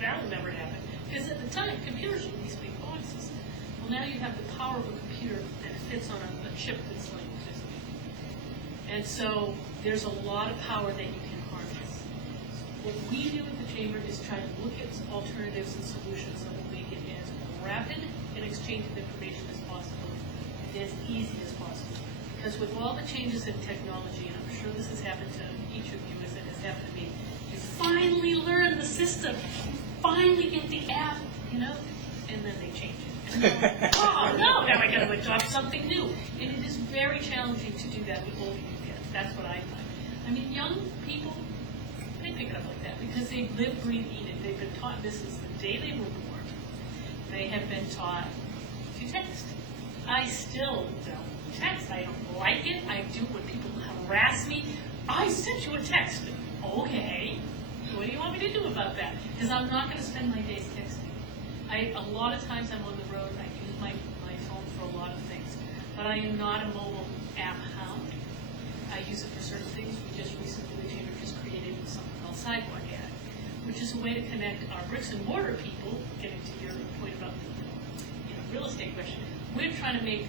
that'll never happen. Because at the time, computers were these big boxes. Well, now you have the power of a computer that fits on a chip that's like this big. And so there's a lot of power that you can harness. What we do at the Chamber is try to look at alternatives and solutions that will make it as rapid an exchange of information as possible and as easy as possible. Because with all the changes in technology, and I'm sure this has happened to each of you as it has happened to me, you finally learn the system, you finally get the app, and then they change it. And oh no, now I got to adopt something new. And it is very challenging to do that the older you get. That's what I find. I mean, young people, they pick it up like that because they live, breathe, eat it. They've been taught this is the day they were born. They have been taught to text. I still don't text. I don't like it. I do when people harass me. I sent you a text. Okay. What do you want me to do about that? Because I'm not going to spend my days texting. A lot of times I'm on the road. I use my phone for a lot of things. But I am not a mobile app hound. I use it for certain things. We just recently, the chamber just created something called Sidewalk Ad, which is a way to connect our bricks and mortar people, getting to your point about the real estate question. We're trying to make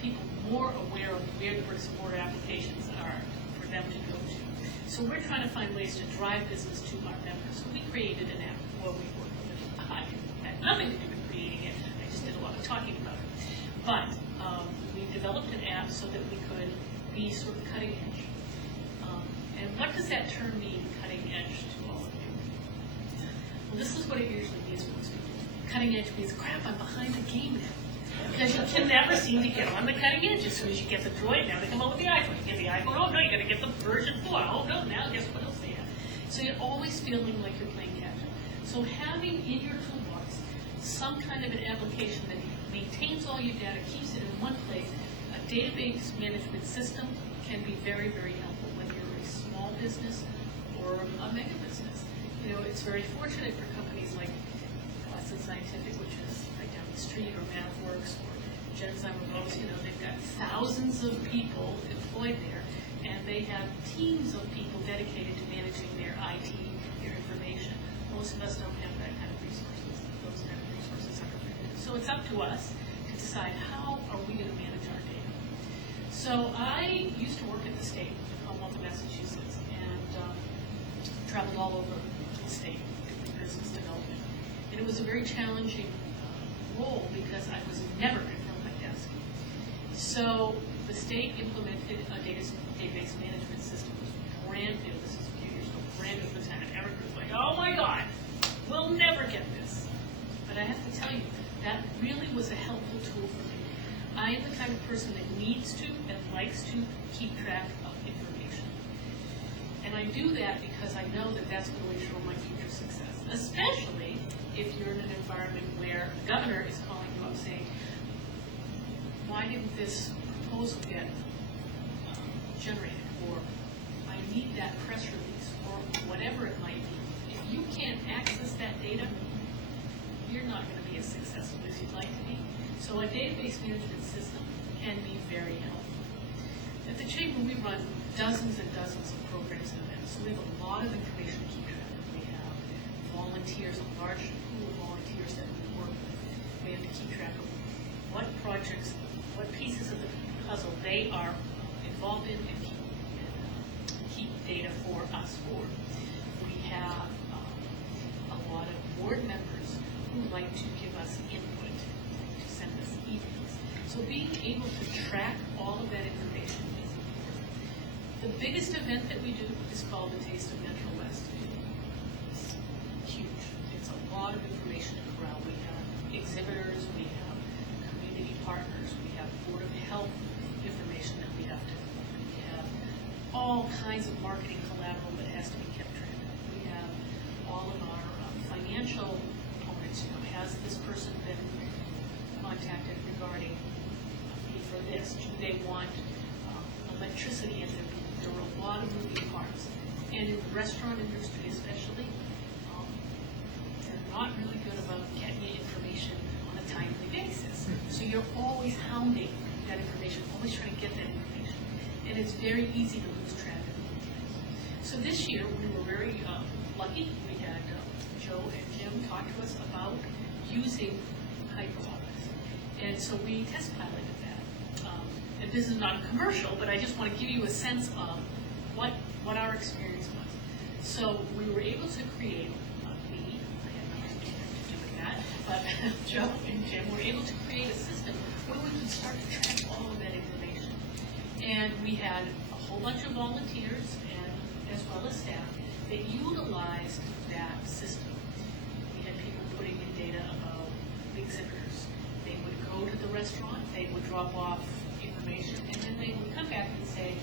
people more aware of where the bricks and mortar applications are for them to go to. So we're trying to find ways to drive business to our members. So we created an app. Well, we worked with it. I had nothing to do with creating it. I just did a lot of talking about it. But we developed an app so that we could be sort of cutting edge. And what does that term mean, cutting edge, to all of you? Well, this is what it usually means for most people. Cutting edge means, crap, I'm behind the game now. Because you can never seem to get on the cutting edge. As soon as you get the Droid, now they come out with the iPhone. You get the iPhone, oh no, you got to get the version 4. Oh no, now guess what else they have. So you're always feeling like you're playing catch up. So having in your toolbox some kind of an application that maintains all your data, keeps it in one place, a database management system can be very, very helpful when you're a small business or a mega business. You know, it's very fortunate for companies like Boston Scientific, which is right down the street, or MathWorks, or Genzyme Robotics. You know, they've got thousands of people employed there, and they have teams of people dedicated to managing their IT, their information. Most of us don't have that kind of resources. Those kind of resources are limited. So it's up to us to decide how are we going to manage our data. So I used to work at the state, Commonwealth of Massachusetts, and traveled all over the state doing business development. And it was a very challenging role because I was never in front of my desk. So the state implemented a database management system. It was brand new. This is a few years ago. Brand new. Lieutenant Eric was like, oh my God, we'll never get this. But I have to tell you, that really was a helpful tool for me. I am the kind of person that needs to and likes to keep track of information. And I do that because I know that that's going to ensure my future success, especially if you're in an environment where the governor is calling you up saying, why didn't this proposal get generated, or I need that press release, or whatever it might be. If you can't access that data, you're not going to be as successful as you'd like to be. So a database management system can be very helpful. At the Chamber, we run dozens and dozens of programs and events, so we have a lot of information to keep track of. We have volunteers, a large pool of volunteers that we work with. We have to keep track of what projects, what pieces of the puzzle they are involved in, and keep data for us for. We have a lot of board members who like to give us input, to send us emails. So being able to track all of that information is important. The biggest event that we do is called the Taste of Metro West. It's huge. It's a lot of information to corral. We have exhibitors, we have community partners, we have Board of Health information that we have to, we have all kinds of marketing collateral that has to be kept track of. We have all of our financial components. You know, has this person been contacted regarding a fee for this? Do they want electricity in their building? There are a lot of moving parts. And in the restaurant industry especially, they're not really good about getting you information on a timely basis. So you're always hounding that information, always trying to get that information. And it's very easy to lose track of the details. So this year, we were very lucky. We had Joe and Jim talk to us about using hyperlogics. And so we test piloted that. And this is not a commercial, but I just want to give you a sense of what our experience was. So we were able to create, I had nothing to do with that, but Joe and Jim were able to create a system where we could start to track all of that information. And we had a whole bunch of volunteers, and as well as staff, that utilized that system. We had people putting in data about the exhibitors. They would go to the restaurant, they would drop off information, and then they would come back and say,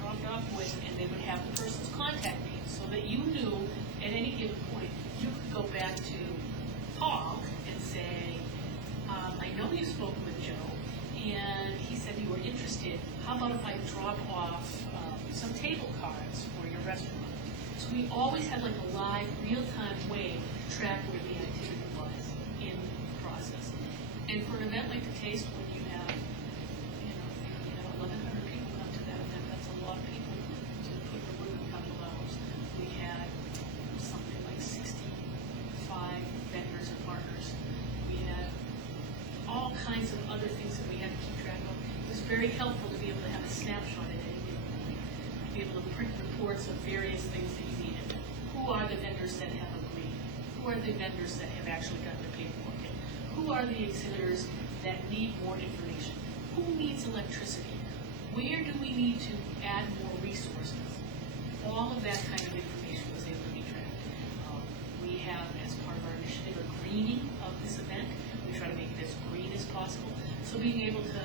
dropped off with, and they would have the person's contact name, so that you knew at any given point, you could go back to Paul and say, I know you've spoken with Joe, and he said you were interested. How about if I drop off some table cards for your restaurant? So we always had like a live, real-time way to track where the activity was in the process. And for an event like the Taste, when you have, 1,100 people come to that event, that's a lot of people. reports of various things that you needed. Who are the vendors that have agreed? Who are the vendors that have actually got their paperwork in? Who are the exhibitors that need more information? Who needs electricity? Where do we need to add more resources? All of that kind of information was able to be tracked. We have, as part of our initiative, a greening of this event. We try to make it as green as possible. So being able to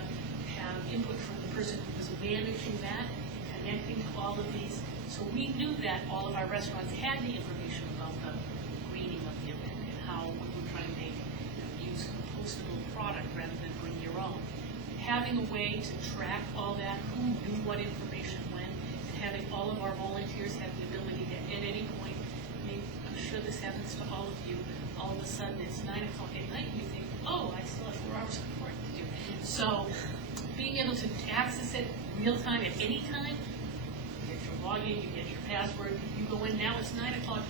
have input from the person who was managing that, connecting to all of these. So we knew that all of our restaurants had the information about the greening of the event and how we were trying to make, use compostable product rather than bring your own. Having a way to track all that, who knew what information when, and having all of our volunteers have the ability to, at any point, I mean, I'm sure this happens to all of you, all of a sudden it's 9 o'clock at night and you think, oh, I still have 4 hours of work to do. So being able to access it real time at any time, you get your login, you get your password, you go in, now it's 9 o'clock,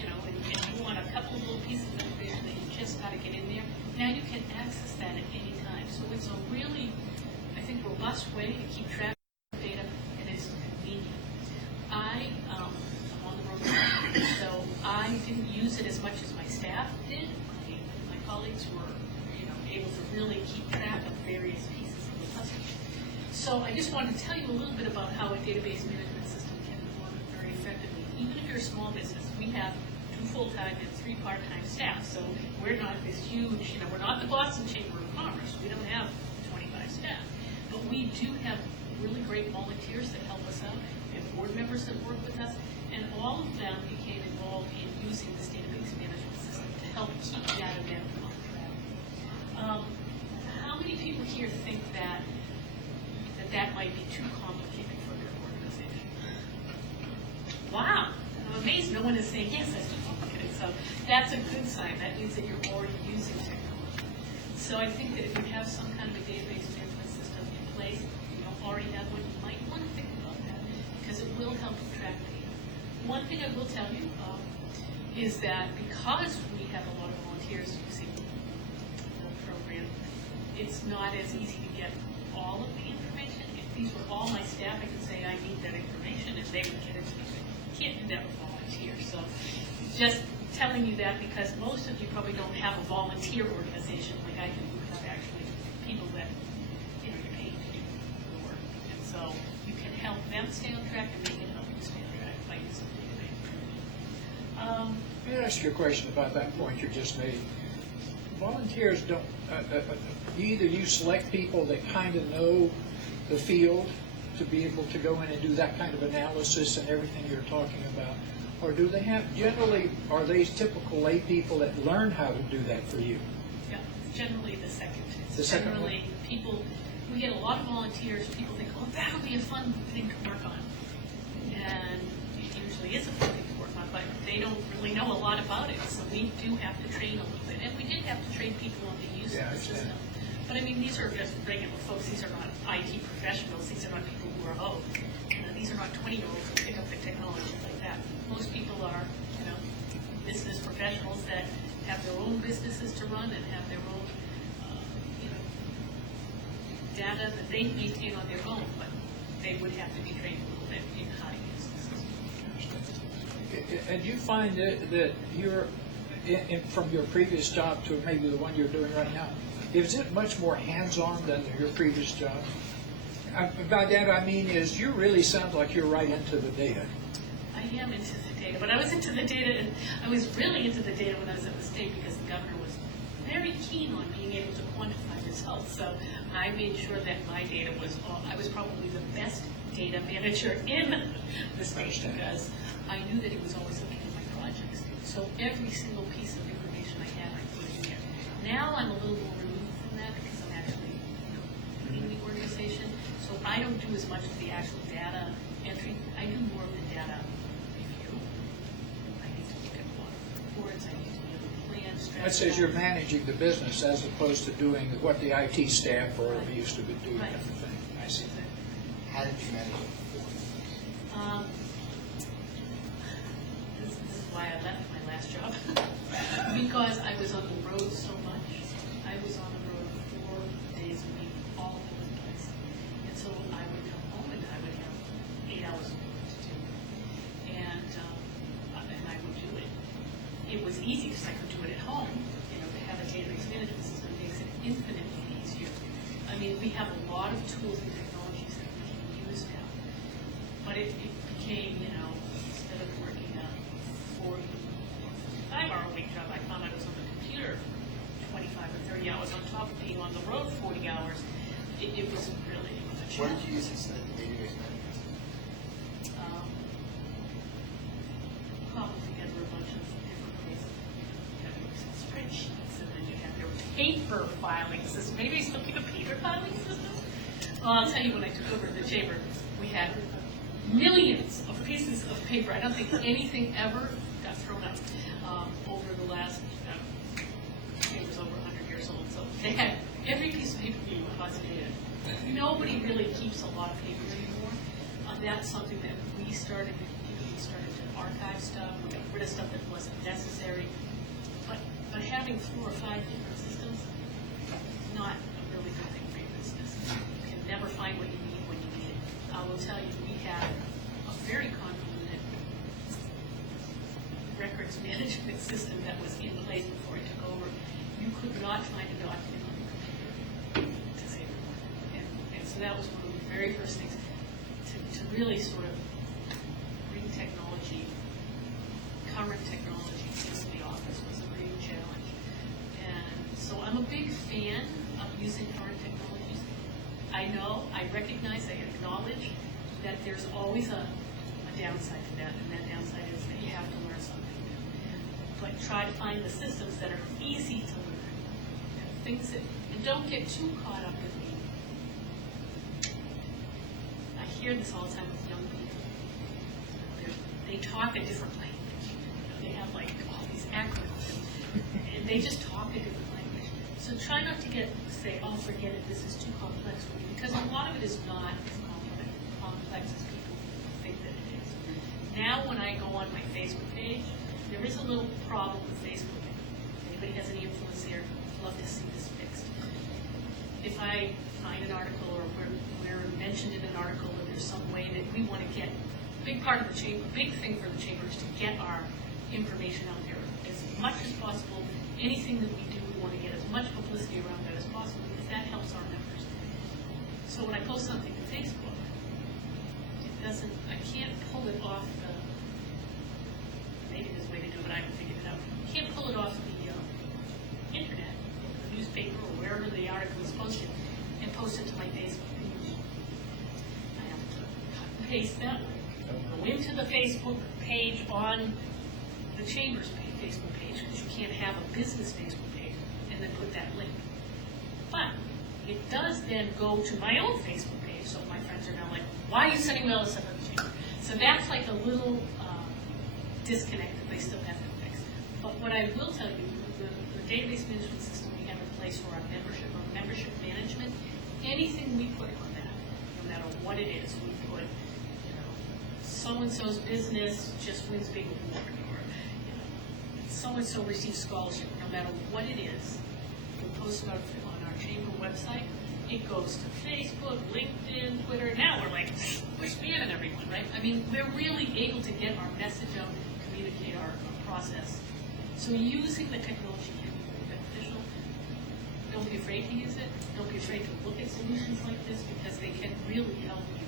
and you want a couple of little pieces of information that you just got to get in there. Now you can access that at any time. So it's a really, I think, robust way to keep track of data, and it's convenient. I'm on the road, so I didn't use it as much as my staff did. My colleagues were, able to really keep track of various pieces of the puzzle. So I just wanted to tell you a little bit about how a database management system can work very effectively. Even if you're a small business, we have 2 full-time and 3 part-time staff. So we're not this huge, we're not the Boston Chamber of Commerce. We don't have 25 staff. But we do have really great volunteers that help us out. We have board members that work with us. And all of them became involved in using this database management system to help keep that event on track. How many people here think that might be too complicated for their organization? Wow, I'm amazed no one is saying, yes, that's too complicated. So that's a good sign. That means that you're already using technology. So I think that if you have some kind of a database management system in place, you don't already have one, you might want to think about that because it will help you track data. One thing I will tell you is that because we have a lot of volunteers using the program, it's not as easy to get all of the information. If these were all my staff, I could say I need that information and they would get it to me. You can't do that with volunteers. So just telling you that because most of you probably don't have a volunteer organization like I do. You have actually people that you're paid to do the work. And so you can help them stay on track and they can help you stay on track by using the database. Let me ask you a question about that point you just made. Volunteers don't, either you select people that kind of know the field to be able to go in and do that kind of analysis and everything you're talking about, or do they have, generally, are they typical lay people that learn how to do that for you? Yeah, generally the second. The second one? Generally, people, we get a lot of volunteers, people think, oh, that would be a fun thing to work on. And it usually is a fun thing to work on, but they don't really know a lot about it. So we do have to train a little bit. And we did have to train people on the use of the system. But I mean, these are just regular folks. These are not IT professionals. These are not people who are old. These are not 20-year-olds who pick up the technology like that. Most people are, business professionals that have their own businesses to run and have their own, data that they maintain on their own, but they would have to be trained a little bit in how to use the system. And you find that you're, from your previous job to maybe the one you're doing right now, is it much more hands-on than your previous job? By that I mean is you really sound like you're right into the data. I am into the data, but I was into the data, and I was really into the data when I was at the state because the governor was very keen on being able to quantify results. So I made sure that my data was I was probably the best data manager in the state because I knew that he was always looking at my projects. So every single piece of information I had, I put in there. Now I'm a little more removed from that because I'm actually leading the organization. So I don't do as much of the actual data entry. I do more of the data review. I need to look at a lot of reports. I need to be able to plan, strategize. That says you're managing the business as opposed to doing what the IT staff or used to be doing. Right. Everything. I see. How did you manage it? This is why I left my last job. Because I was on the road so much. I was on the road 4 days a week, all over the place. And so I would come home and I would have 8 hours of work to do. easy because I could do it at home. You know, to have a database management system makes it infinitely easier. I mean, we have a lot of tools and technologies that we can use now. But it became, you know, instead of working a 40, 55-hour-a-week job, I found I was on the computer 25 or 30 hours on top of being on the road 40 hours. It wasn't really a What challenge. did you use instead of database management? Cobbled together a bunch of different ways of having spreadsheets, and then you have your paper filing system. Maybe still keep a paper filing system? Well, I'll tell you, when I took over the chamber, we had millions of pieces of paper. I don't think anything ever got thrown out over the last, it was over 100 years old, so they had every piece of paper being deposited. Nobody really keeps a lot of papers anymore. That's something that we started to archive stuff, we got rid of stuff that wasn't necessary. But having 4 or 5 different systems is not a really good thing for your business. You can never find what you need when you need it. I will tell you, we had a very convoluted records management system that was in place before I took over. You could not find a document on your computer to save it. And so that was one of the very first things to really sort of bring technology, current technology into the office was a real challenge. And so I'm a big fan of using current technologies. I know, I recognize, I acknowledge that there's always a downside to that, and that downside is that you have to learn something new. But try to find the systems that are easy to learn, things that, and don't get too caught up in the, I hear this all the time with young people. They talk a different language. They have like all these acronyms, and they just talk a different language. So try not to say, oh, forget it, this is too complex for me, because a lot of it is not as complex as people think that it is. Now when I go on my Facebook page, there is a little problem with Facebook. If anybody has any influence there, I'd love to see this fixed. If I find an article or we're mentioned in an article and there's some way that we want to get, a big part of the chamber, big thing for the chamber is to get our information out there as much as possible. Anything that we do, we want to get as much publicity around that as possible, because that helps our members. So when I post something to Facebook, I can't pull it off the, maybe there's a way to do it, I haven't figured it out. You can't pull it off the internet, the newspaper, or wherever the article is posted, and post it to my Facebook page. I have to cut and paste that link, go into the Facebook page on the Chamber's Facebook page, because you can't have a business Facebook page, and then put that link. But it does then go to my own Facebook page, so my friends are now like, why are you sending me all this stuff on the Chamber? So that's like a little disconnect that they still have to fix. But what I will tell you, the database management system we have in place for our membership management, anything we put on that, no matter what it is, we put, you know, so-and-so's business just wins big award, or, you know, so-and-so receives scholarship, no matter what it is, we post it on our chamber website. It goes to Facebook, LinkedIn, Twitter. Now we're like, we're spamming everyone, right? I mean, we're really able to get our message out, communicate our process. So using the technology can be very beneficial. Don't be afraid to use it. Don't be afraid to look at solutions like this, because they can really help you.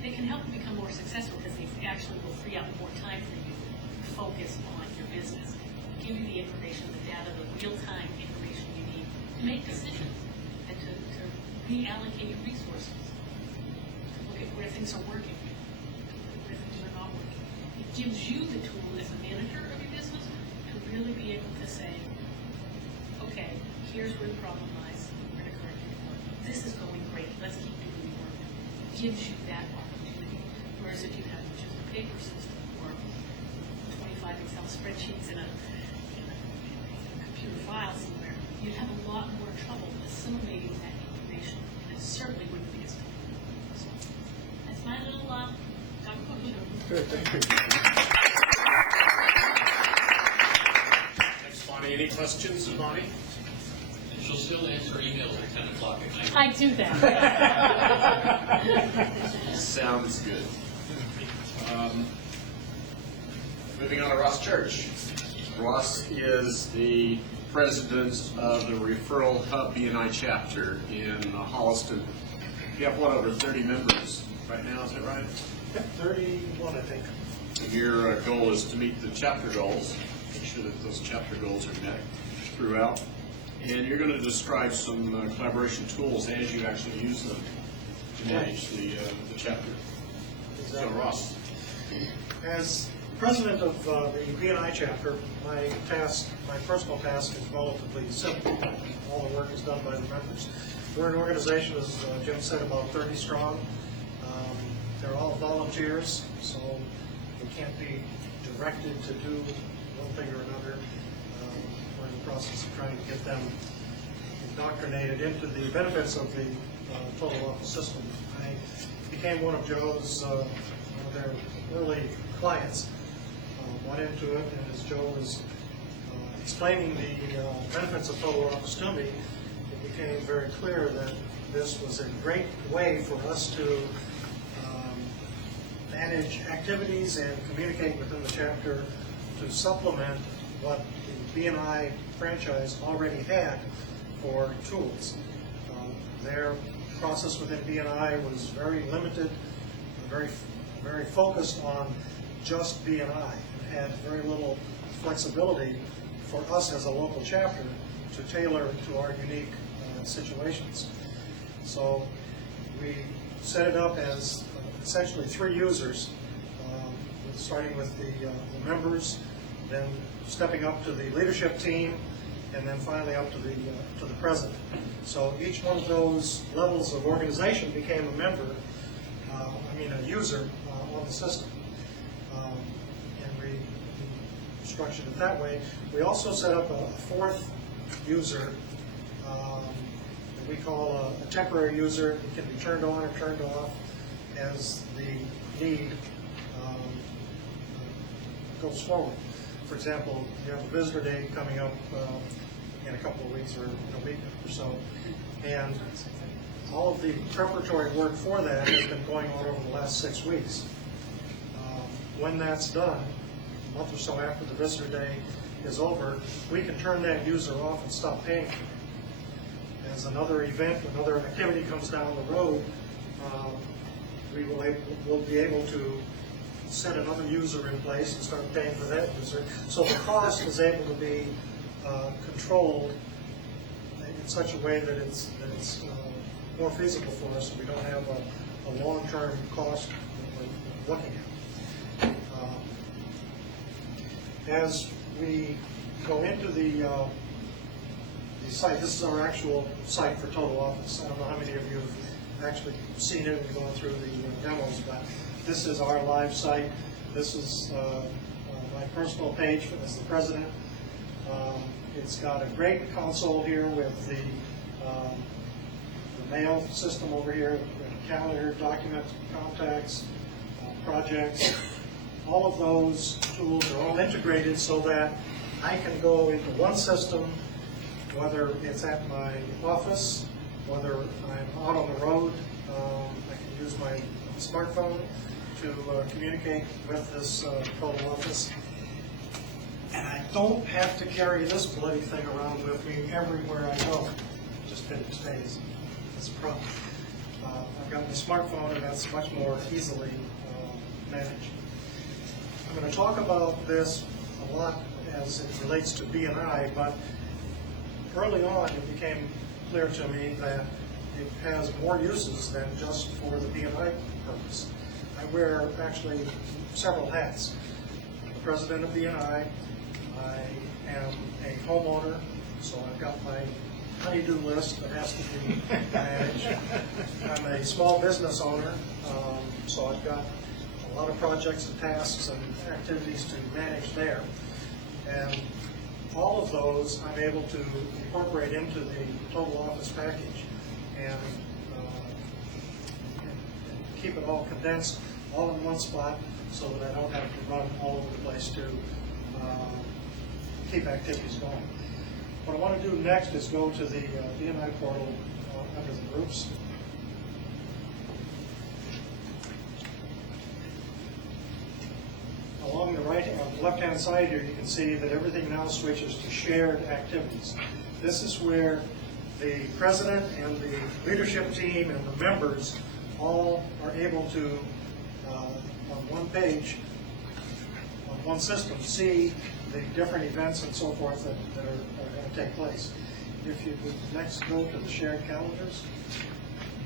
They can help you become more successful, because they actually will free up more time for you to focus on your business, give you the information, the data, the real-time information you need to make decisions. Reallocate your resources. Look at where things are working, where things are not working. It gives you the tool as a manager of your business to really be able to say, okay, here's where the problem lies, we're going to correct it. This is going great, let's keep doing the work. It gives you that opportunity. Whereas if you have just a paper system or 25 Excel spreadsheets in a computer file somewhere, you'd have a lot more trouble assimilating that information, and it certainly wouldn't be as comfortable. So that's my little Dr. Cook. Good, thank you. Thanks, Bonnie. Any questions, Bonnie? And she'll still answer emails at 10 o'clock at night. I do that. Sounds good. Moving on to Ross Church. Ross is the president of the Referral Hub BNI chapter in Holliston. You have, what, over 30 members right now, is that right? 31, I think. Your goal is to meet the chapter goals, make sure that those chapter goals are met throughout. And you're going to describe some collaboration tools as you actually use them to manage the chapter. So, Ross. As president of the BNI chapter, my personal task is relatively simple. All the work is done by the members. We're an organization, as Jim said, about 30 strong. They're all volunteers, so we can't be directed to do one thing or another. We're in the process of trying to get them indoctrinated into the benefits of the total office system. I became one of Joe's, one of their early clients, went into it, and as Joe was explaining the benefits of total office to me, it became very clear that this was a great way for us to manage activities and communicate within the chapter to supplement what the BNI franchise already had for tools. Their process within BNI was very limited, very focused on just BNI, and had very little flexibility for us as a local chapter to tailor to our unique situations. So we set it up as essentially 3 users, starting with the members, then stepping up to the leadership team, and then finally up to the president. So each one of those levels of organization became a member, a user on the system. And we structured it that way. We also set up a 4th user that we call a temporary user. It can be turned on or turned off as the need goes forward. For example, you have a visitor day coming up in a couple of weeks or in a week or so, and all of the preparatory work for that has been going on over the last 6 weeks. When that's done, a month or so after the visitor day is over, we can turn that user off and stop paying for it. As another event, another activity comes down the road, we'll be able to set another user in place and start paying for that user. So the cost is able to be controlled in such a way that it's more feasible for us, so we don't have a long-term cost that we're looking at. As we go into the site, this is our actual site for Total Office. I don't know how many of you have actually seen it and gone through the demos, but this is our live site. This is my personal page as the president. It's got a great console here with the mail system over here, calendar, document, contacts, projects. All of those tools are all integrated so that I can go into one system, whether it's at my office, whether I'm out on the road. I can use my smartphone to communicate with this Total Office. And I don't have to carry this bloody thing around with me everywhere I go. Just that it stays. That's a problem. I've got my smartphone, and that's much more easily managed. I'm going to talk about this a lot as it relates to BNI, but early on it became clear to me that it has more uses than just for the BNI purpose. I wear actually several hats. I'm the president of BNI. I am a homeowner, so I've got my honey-do list that has to be managed. I'm a small business owner, so I've got a lot of projects and tasks and activities to manage there. And all of those I'm able to incorporate into the Total Office package and keep it all condensed, all in one spot, so that I don't have to run all over the place to keep activities going. What I want to do next is go to the BNI portal under the groups. Along the right on the left-hand side here, you can see that everything now switches to shared activities. This is where the president and the leadership team and the members all are able to, on one page, on one system, see the different events and so forth that are going to take place. If you would next go to the shared calendars,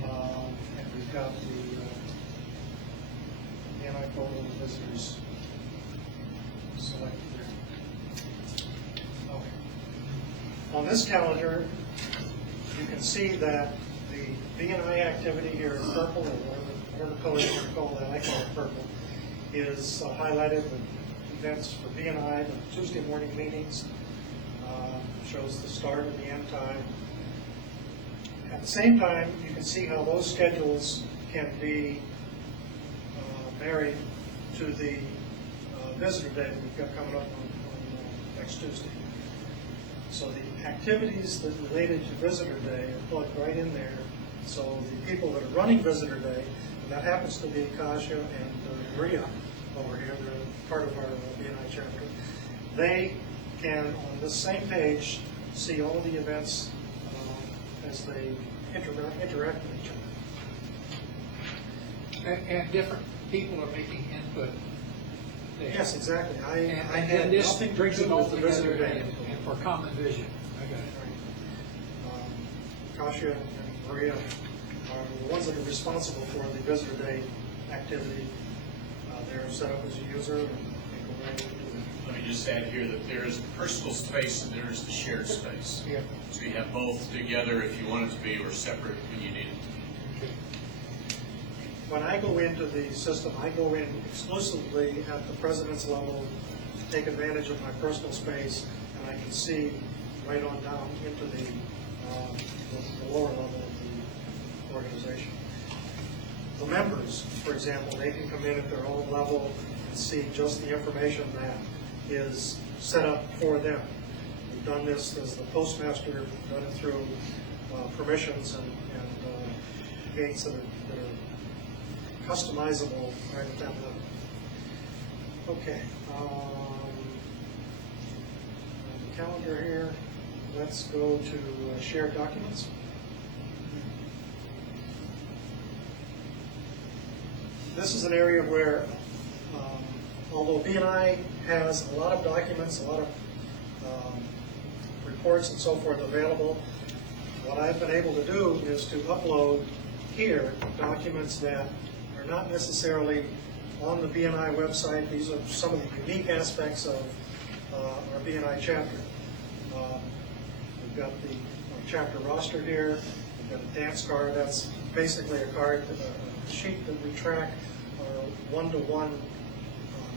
and we've got the NI photo of the visitors selected there. Okay. On this calendar, you can see that the BNI activity here in purple, or whatever color you want to call that, I call it purple, is highlighted with events for BNI, the Tuesday morning meetings, shows the start and the end time. At the same time, you can see how those schedules can be married to the visitor day that we've got coming up on next Tuesday. So the activities that related to visitor day are plugged right in there. So the people that are running visitor day, and that happens to be Kasia and Maria over here, they're part of our BNI chapter, they can, on this same page, see all the events as they interact with each other. And different people are making input there. Yes, exactly. I And had this nothing to brings do them all with the visitor together day. and for common vision. I got it. Kasia and Maria are the ones that are responsible for the visitor day activity. They're set up as a user and they go right into it. Let me just add here that there is the personal space and there is the shared space. Yeah. So you have both together if you want it to be, or separate when you need it. When I go into the system, I go in exclusively at the president's level, take advantage of my personal space, and I can see right on down into the lower level of the organization. The members, for example, they can come in at their own level and see just the information that is set up for them. We've done this as the postmaster, we've done it through permissions and gates that are customizable right at that level. Okay. The calendar here, let's go to shared documents. This is an area where, although BNI has a lot of documents, a lot of reports and so forth available, what I've been able to do is to upload here documents that are not necessarily on the BNI website. These are some of the unique aspects of our BNI chapter. We've got the chapter roster here. We've got a dance card. That's basically a card, a sheet that we track our one-to-one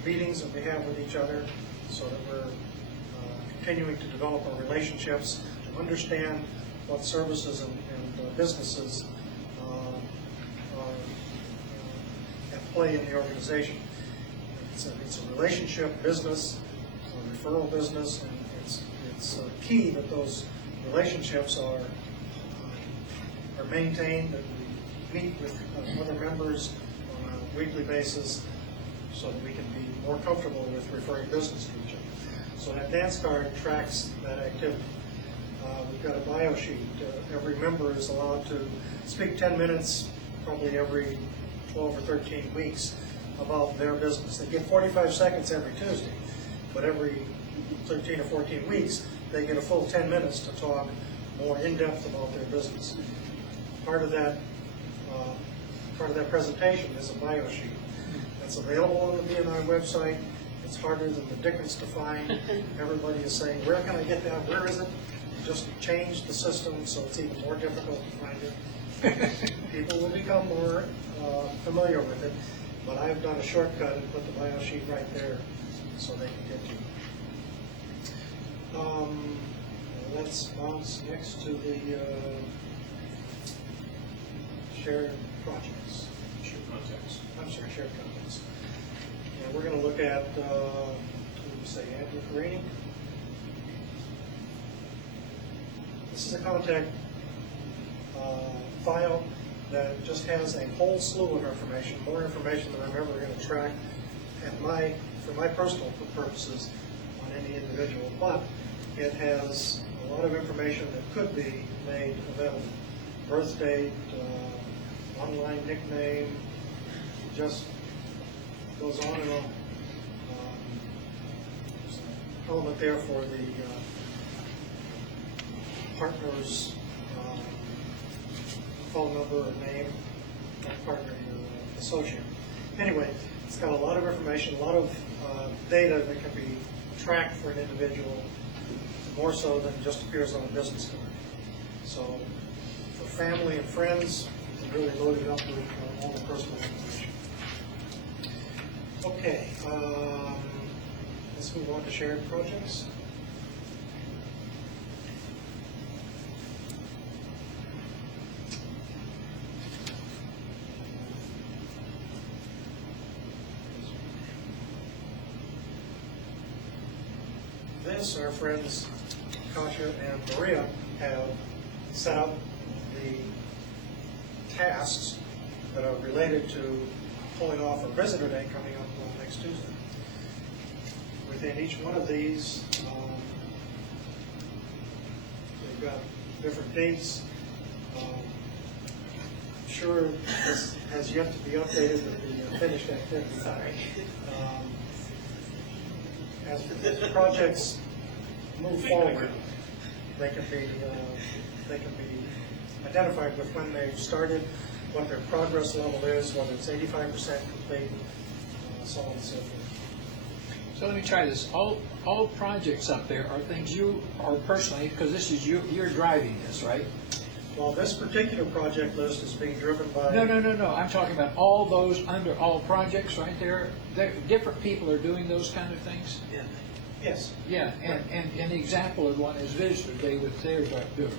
meetings that we have with each other, so that we're continuing to develop our relationships, to understand what services and businesses are at play in the organization. It's a relationship business, a referral business, and it's key that those relationships are maintained, that we meet with other members on a weekly basis so that we can be more comfortable with referring business to each other. So that dance card tracks that activity. We've got a bio sheet. Every member is allowed to speak 10 minutes, probably every 12 or 13 weeks, about their business. They get 45 seconds every Tuesday, but every 13 or 14 weeks, they get a full 10 minutes to talk more in depth about their business. Part of that presentation is a bio sheet. That's available on the BNI website. It's harder than the dickens to find. Everybody is saying, where can I get that? Where is it? Just change the system so it's even more difficult to find it. People will become more familiar with it, but I've done a shortcut and put the bio sheet right there so they can get to it. Let's bounce next to the shared projects. Shared contacts. I'm sorry, shared contacts. And we're going to look at, what did we say, Andrew Carini? This is a contact file that just has a whole slew of information, more information than I'm ever going to track for my personal purposes on any individual, but it has a lot of information that could be made available. Birth date, online nickname, just goes on and on. There's an element there for the partner's phone number or name, not partner, your associate. Anyway, it's got a lot of information, a lot of data that can be tracked for an individual, more so than just appears on a business card. So for family and friends, you can really load it up with all the personal information. Okay, let's move on to shared projects. This, our friends Katya and Maria have set up the tasks that are related to pulling off a visitor day coming up next Tuesday. Within each one of these, they've got different dates. I'm sure this has yet to be updated with the finished activity. Sorry. As the projects move forward, they can be identified with when they've started, what their progress level is, whether it's 85% complete, so on and so forth. So let me try this. All projects up there are things you are personally, because this is you're driving this, right? Well, this particular project list is being driven by... No. I'm talking about all those under all projects right there. Different people are doing those kind of things. Yeah. Yes. Yeah, and an example of one is Visitor Day with their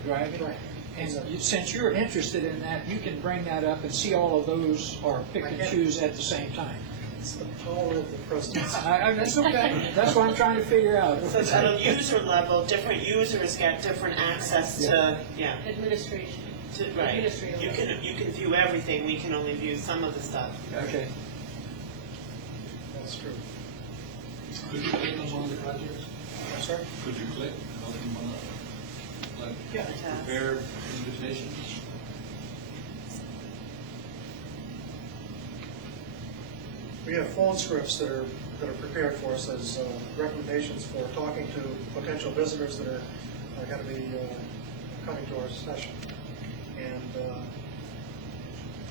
driving. Right. And since you're interested in that, you can bring that up and see all of those or pick and choose at the same time. It's the power of the president. That's okay. That's what I'm trying to figure out. So it's at a user level, different users get different access to, Administration. Right. You can view everything, we can only view some of the stuff. Okay. That's true. Could you click on one of the projects? I'm sorry? Could you click on one of, like, Yeah. prepare invitations? We have phone scripts that are prepared for us as recommendations for talking to potential visitors that are going to be coming to our session. And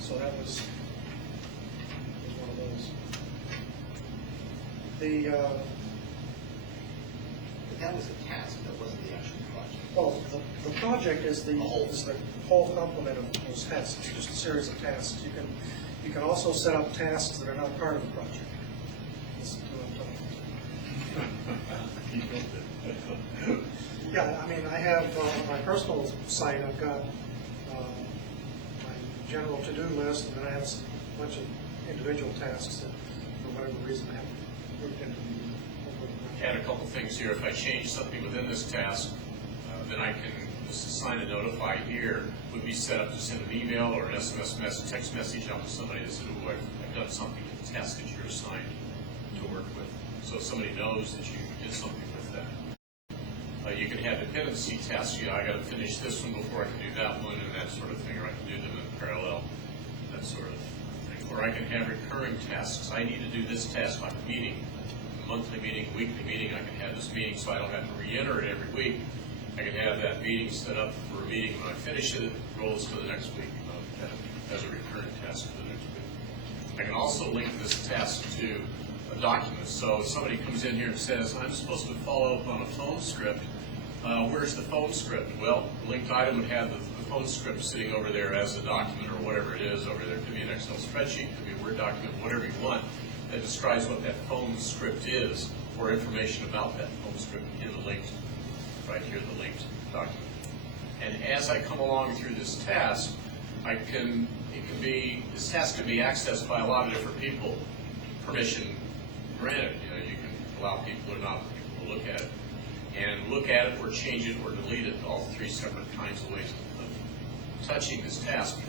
so that was one of those. That was a task, that wasn't the actual project. Well, the project is the whole complement of those tasks. It's just a series of tasks. You can also set up tasks that are not part of the project. Listen to what I'm talking about. Yeah, I mean, I have on my personal site, I've got my general to-do list, and then I have a bunch of individual tasks that, for whatever reason, I haven't grouped into the Add a couple things here. If I change something within this task, then I can just assign a notify here. Would be set up to send an email or an SMS message, text message out to somebody that said, "Oh, I've done something in the task that you're assigned to work with," so somebody knows that you did something with that. You can have dependency tasks. I got to finish this one before I can do that one, and that sort of thing, or I can do them in parallel, that sort of thing. Or I can have recurring tasks. I need to do this task like a meeting. Monthly meeting, weekly meeting, I can have this meeting so I don't have to re-enter it every week. I can have that meeting set up for a meeting when I finish it, rolls to the next week as a recurring task for the next week. I can also link this task to a document. So if somebody comes in here and says, I'm supposed to follow up on a phone script, where's the phone script? Well, the linked item would have the phone script sitting over there as a document or whatever it is over there. It could be an Excel spreadsheet, it could be a Word document, whatever you want. That describes what that phone script is, or information about that phone script in the linked, right here, the linked document. And as I come along through this task, this task can be accessed by a lot of different people, permission granted. You can allow people or not people to look at it, or change it, or delete it, all three separate kinds of ways of touching this task.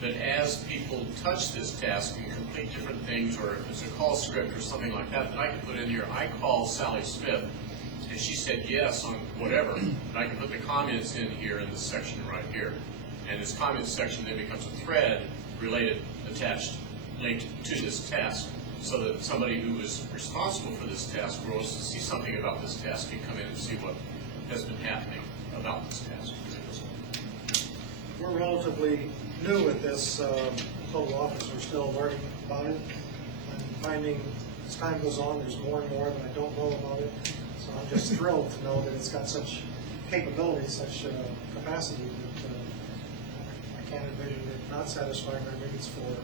But as people touch this task and complete different things, or if it's a call script or something like that, then I can put in here, I call Sally Smith, and she said yes on whatever, and I can put the comments in here in this section right here. And this comments section then becomes a thread related, attached, linked to this task, so that somebody who is responsible for this task or wants to see something about this task can come in and see what has been happening about this task. We're relatively new at this total office. We're still learning about it. I'm finding as time goes on, there's more and more that I don't know about it. So I'm just thrilled to know that it's got such capability, such capacity that I can't envision it not satisfying our needs for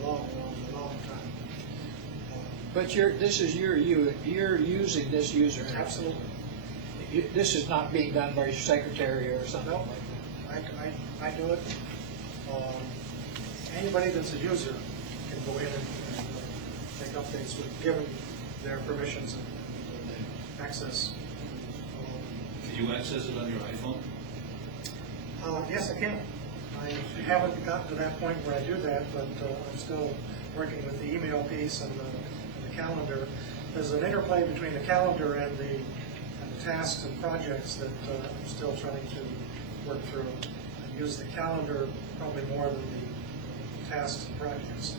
a long time. But you're using this user interface. Absolutely. This is not being done by your secretary or something No, like that. I do it. Anybody that's a user can go in and make updates with given their permissions and access. Can you access it on your iPhone? Yes, I can. I haven't gotten to that point where I do that, but I'm still working with the email piece and the calendar. There's an interplay between the calendar and the tasks and projects that I'm still trying to work through. I use the calendar probably more than the tasks and projects,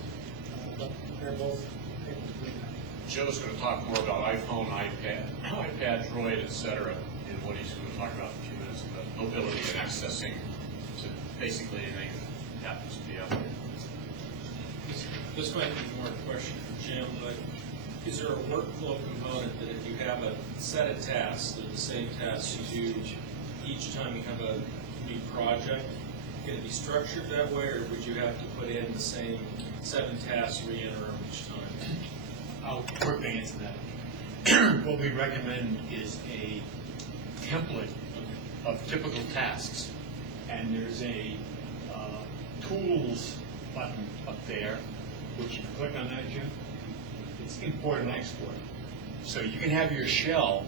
but they're both able to do that. Joe's going to talk more about iPhone, iPad, Droid, etc., in what he's going to talk about in a few minutes, about mobility and accessing to basically anything that happens to be out there. This might be more a question for Jim, but is there a workflow component that if you have a set of tasks, they're the same tasks you do each time you have a new project, can it be structured that way, or would you have to put in the same 7 tasks re-interim each time? I'll quickly answer that. What we recommend is a template of typical tasks, and there's a tools button up there, which you can click on that, Jim. It's import and export. So you can have your shell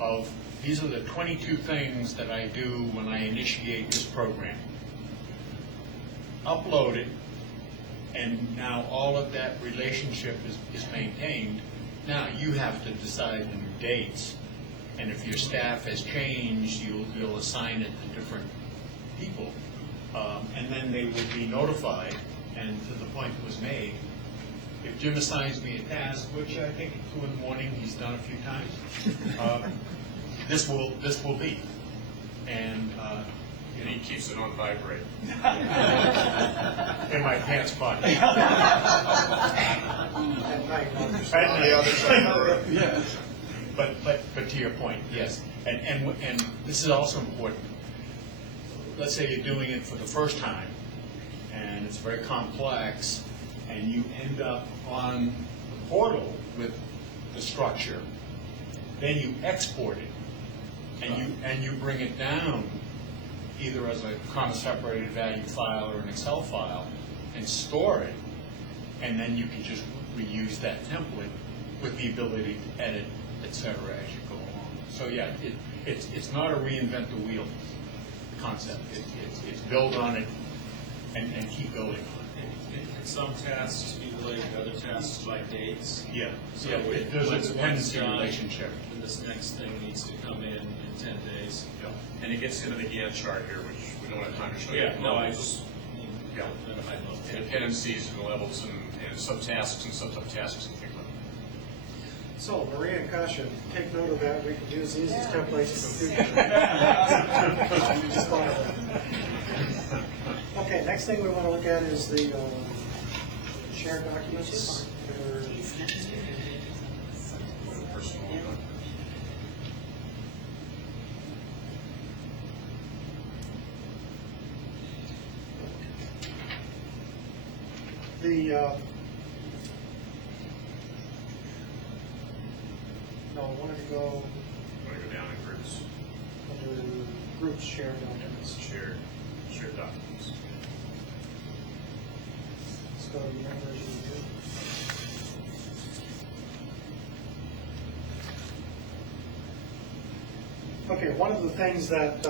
of, these are the 22 things that I do when I initiate this program. Upload it, and now all of that relationship is maintained. Now you have to decide the new dates, and if your staff has changed, you'll assign it to different people, and then they will be notified. And to the point that was made, if Jim assigns me a task, which I think at 2 in the morning he's done a few times, this will be, and he keeps it on vibrate in my pants pocket. On the other side of the room. Yeah. But to your point, yes, and this is also important. Let's say you're doing it for the first time, and it's very complex, and you end up on the portal with the structure. Then you export it, and you bring it down either as a comma separated value file or an Excel file, and store it, and then you can just reuse that template with the ability to edit, etc. as you go along. So yeah, it's not a reinvent the wheel concept. It's build on it and keep building on it. Can some tasks be related to other tasks by dates? Yeah. So Yeah, there's a dependency done, relationship. And this next thing needs to come in 10 days. Yeah. And it gets into the Gantt chart here, which we don't have time to show you. Yeah, no, I just, Yeah. I Dependencies and levels and subtasks and subtasks and things like that. So, Maria and Kasha, take note of that. We can use these as templates for the future. Okay, next thing we want to look at is the shared documents. No, I wanted to go Want to go down in groups, under groups shared documents. shared documents. Let's go to the members review. Okay, one of the things that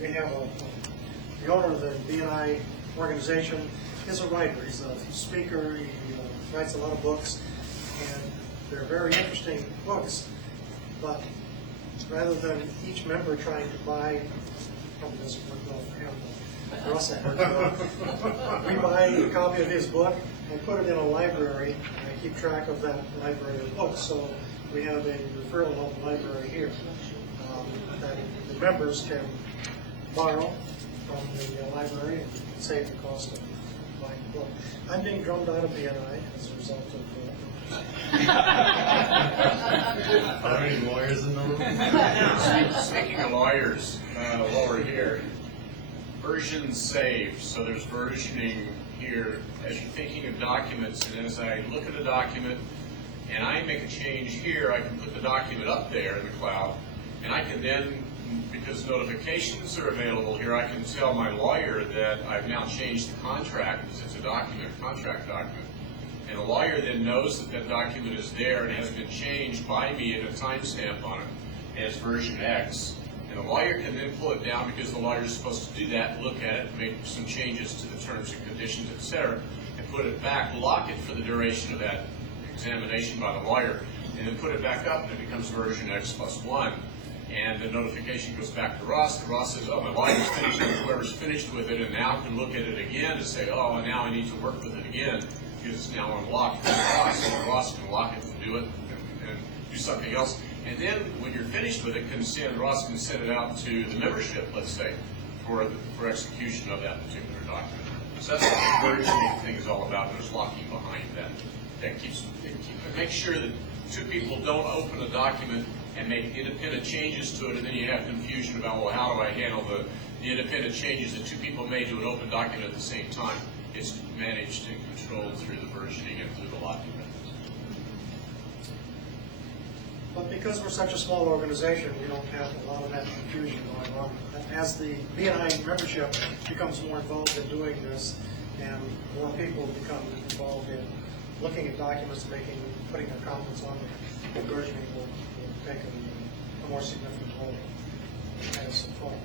we have the owner of the BNI organization is a writer. He's a speaker. He writes a lot of books, and they're very interesting books. But rather than each member trying to buy, probably doesn't work well for him, but for us it works well. We buy a copy of his book and put it in a library, and I keep track of that library of books. So we have a referral home library here that the members can borrow from the library and save the cost of buying the book. I'm being drummed out of BNI as a result of Are there any lawyers in the room? Speaking of lawyers, while we're here, versions saved. So there's versioning here as you're thinking of documents, and as I look at a document and I make a change here, I can put the document up there in the cloud, and I can then, because notifications are available here, I can tell my lawyer that I've now changed the contract, because it's a document, a contract document. And the lawyer then knows that that document is there and has been changed by me and a timestamp on it as version X. And the lawyer can then pull it down, because the lawyer is supposed to do that, look at it, make some changes to the terms and conditions, etc., and put it back, lock it for the duration of that examination by the lawyer, and then put it back up, and it becomes version X+1. And the notification goes back to Ross, and Ross says, oh, my lawyer's finished with it, whoever's finished with it, and now can look at it again to say, oh, and now I need to work with it again, because it's now unlocked for Ross, and Ross can lock it and do it and do something else. And then when you're finished with it, Ross can send it out to the membership, let's say, for execution of that particular document. So that's what the versioning thing is all about. There's locking behind that. That makes sure that two people don't open a document and make independent changes to it, and then you have confusion about, well, how do I handle the independent changes that two people made to an open document at the same time? It's managed and controlled through the versioning and through the locking methods. But because we're such a small organization, we don't have a lot of that confusion going on. As the BNI membership becomes more involved in doing this, and more people become involved in looking at documents, putting their comments on them, the versioning will take a more significant role as some point.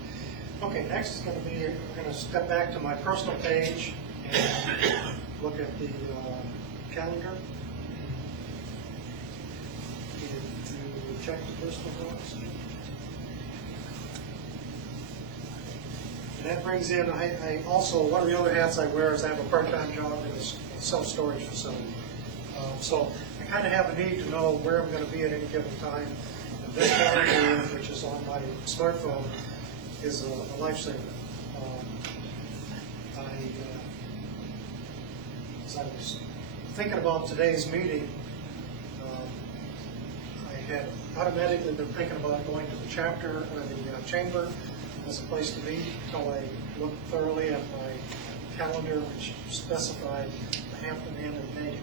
Okay, next is going to be, we're going to step back to my personal page and look at the calendar. To check the personal box. And that brings in, I also, one of the other hats I wear is I have a part-time job in a self-storage facility. So I kind of have a need to know where I'm going to be at any given time. And this calendar, which is on my smartphone, is a lifesaver. As I was thinking about today's meeting, I had automatically been thinking about going to the chapter or the chamber as a place to meet until I looked thoroughly at my calendar, which specified the Hampton Inn in May.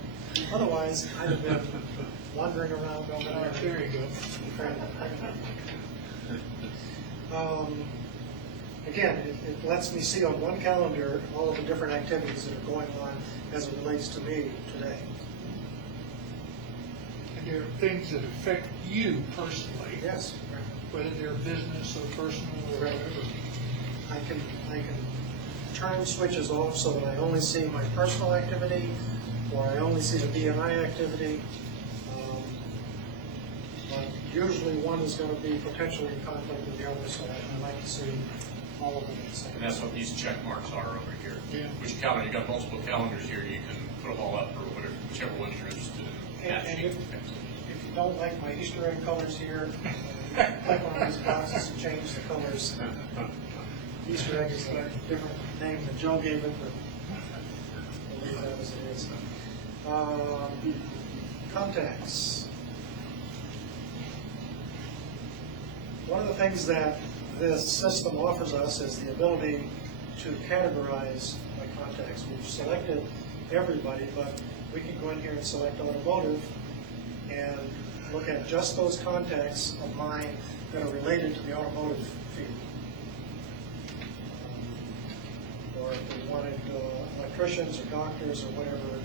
Otherwise, I'd have been wandering around. There you go. Again, it lets me see on one calendar all of the different activities that are going on as it relates to me today. And there are things that affect you personally. Yes. Whether they're business or personal or whatever. I can turn switches off so that I only see my personal activity, or I only see the BNI activity. But usually one is going to be potentially in conflict with the other, so I like to see all of them at the same time. And that's what these check marks are over here. Yeah. Which calendar, you got multiple calendars here, you can put them all up or whatever, whichever ones you're interested in. And if you don't like my Easter egg colors here, click on these boxes and change the colors. Easter egg is a different name than Joe gave it, but we'll leave that as it is. Contacts. One of the things that this system offers us is the ability to categorize my contacts. We've selected everybody, but we can go in here and select automotive and look at just those contacts of mine that are related to the automotive field. Or if we wanted electricians or doctors or whatever,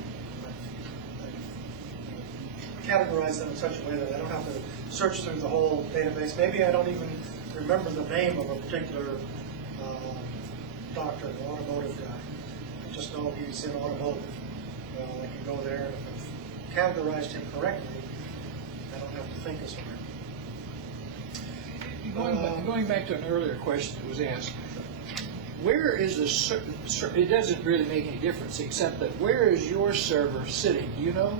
I categorize them in such a way that I don't have to search through the whole database. Maybe I don't even remember the name of a particular doctor, an automotive guy. just know he's in automotive. I can go there, and if I've categorized him correctly, I don't have to think as hard. Going back to an earlier question that was asked, where is it doesn't really make any difference, except that where is your server sitting? Do you know?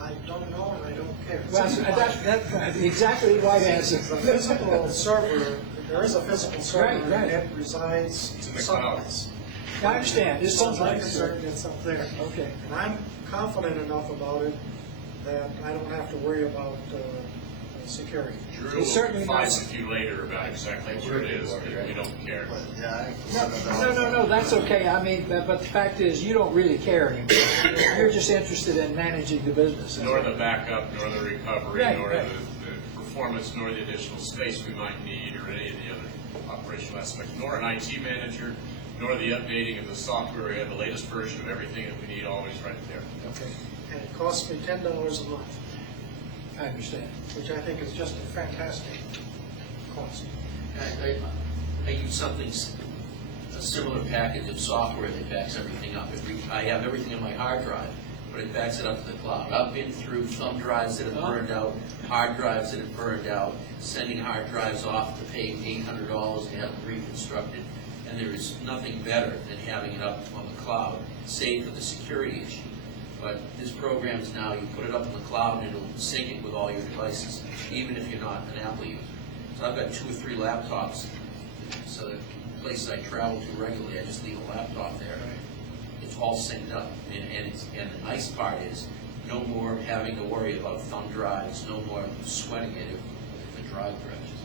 I don't know, and I don't care. Well, that's exactly the right answer. The physical server, there is a physical server, Right, right. and it resides It's in the cloud. someplace. I understand. It's As far as I'm someplace. concerned, it's up there. Okay. And I'm confident enough about it that I don't have to worry about security. Drew It's will certainly advise not- with you later about exactly where it is, but we don't care. No, that's okay. I mean, but the fact is, you don't really care anymore. You're just interested in managing the business. Nor the backup, nor the recovery, Right, nor right. the performance, nor the additional space we might need, or any of the other operational aspects, nor an IT manager, nor the updating of the software. We have the latest version of everything that we need always right there. Okay, And it costs me $10 a month, I understand. which I think is just a fantastic cost. I use something, a similar package of software that backs everything up. I have everything in my hard drive, but it backs it up to the cloud. I've been through thumb drives that have burned out, hard drives that have burned out, sending hard drives off to pay $800 to have them reconstructed. And there is nothing better than having it up on the cloud, save for the security issue. But this program is now, you put it up in the cloud and it'll sync it with all your devices, even if you're not an Apple user. So I've got 2 or 3 laptops, so the places I travel to regularly, I just leave a laptop there. It's all synced up, and the nice part is, no more having to worry about thumb drives, no more sweating it if the drive crashes.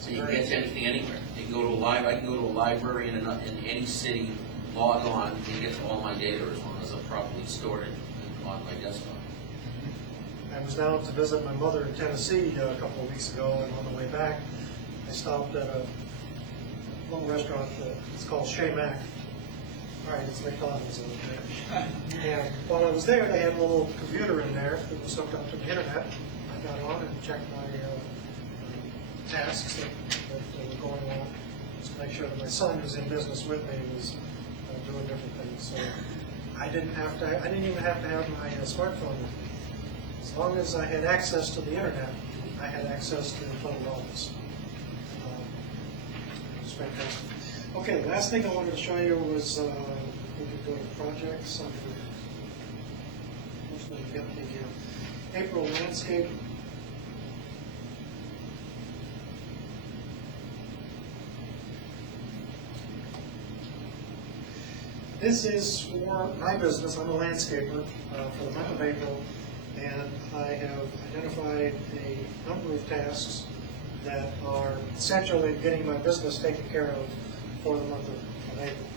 So you can get to anything anywhere. You can go to a library. I can go to a library in any city, log on, and get to all my data as long as I'm properly stored on my desktop. I was down to visit my mother in Tennessee a couple of weeks ago, and on the way back, I stopped at a little restaurant. It's called Chez Mac. All right, it's McDonald's over there. And while I was there, they had a little computer in there that was hooked up to the internet. I got on and checked my tasks that were going on, just to make sure that my son, who's in business with me, was doing different things. So I didn't even have to have my smartphone with me. As long as I had access to the internet, I had access to the total office. It was fantastic. Okay, the last thing I wanted to show you was, we could go to projects under, April landscape. This is for my business. I'm a landscaper for the month of April, and I have identified a number of tasks that are essentially getting my business taken care of for the month of April.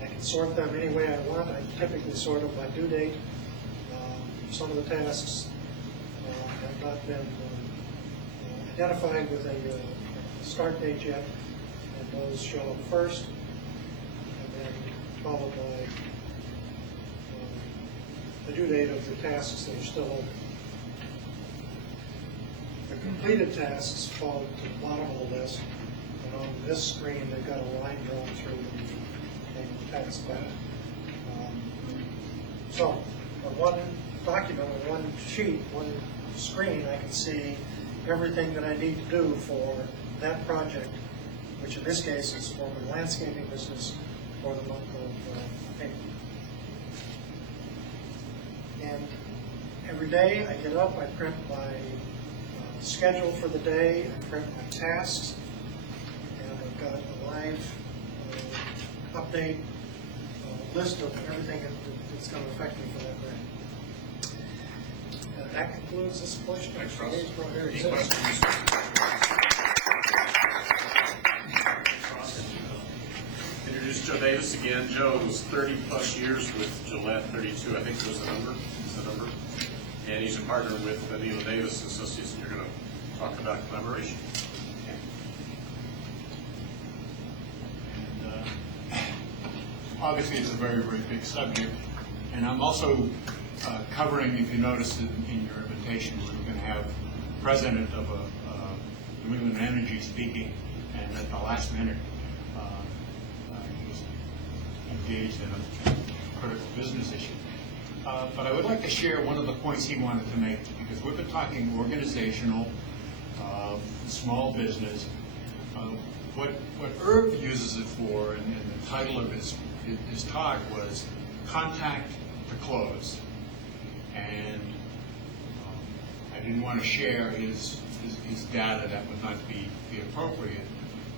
I can sort them any way I want. I typically sort them by due date. Some of the tasks have not been identified with a start date yet, and those show up first, and then followed by the due date of the tasks that are still open. The completed tasks fall to the bottom of the list, and on this screen they've got a line drawn through the task back. So, on one document, on one sheet, one screen, I can see everything that I need to do for that project, which in this case is for the landscaping business for the month of April. And every day I get up, I print my schedule for the day, I print my tasks, and I've got a live update list of everything that's going to affect me for that day. That concludes this portion of today's program. Any questions? Introduce Joe Davis again. Joe was 30-plus years with Gillette, 32, I think was the number. And he's a partner with Nelon Davis Associates, and you're going to talk about collaboration. Obviously, it's a very, very big subject. And I'm also covering, if you noticed in your invitation, we're going to have the president of New England Energy speaking, and at the last minute, he was engaged in a critical business issue. But I would like to share one of the points he wanted to make, because we've been talking organizational, small business. What Irv uses it for, and the title of his talk was Contact to Close. And I didn't want to share his data, that would not be appropriate.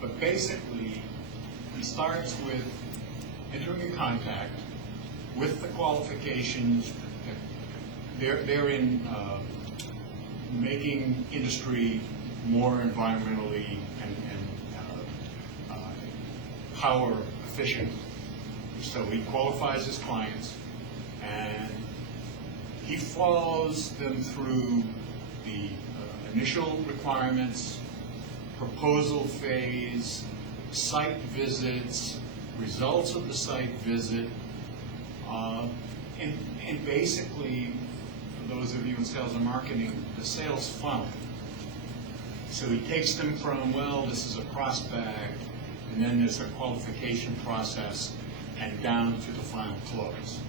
But basically, he starts with entering in contact with the qualifications. They're in making industry more environmentally and power efficient. So he qualifies his clients, and he follows them through the initial requirements, proposal phase, site visits, results of the site visit, and basically, for those of you in sales and marketing, the sales funnel. So he takes them from, well, this is a prospect, and then there's a qualification process, and down to the final close.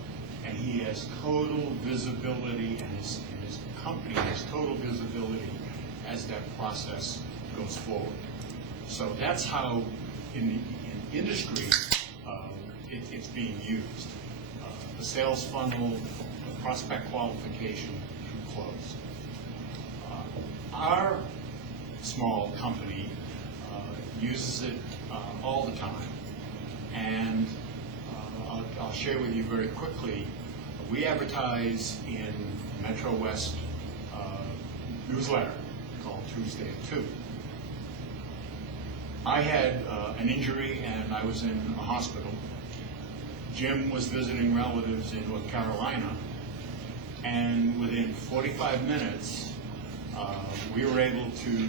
And he has total visibility, and his company has total visibility as that process goes forward. So that's how, in industry, it's being used. The sales funnel, the prospect qualification to close. Our small company uses it all the time, and I'll share with you very quickly. We advertise in Metro West newsletter called Tuesday at 2. I had an injury and I was in a hospital. Jim was visiting relatives in North Carolina, and within 45 minutes, we were able to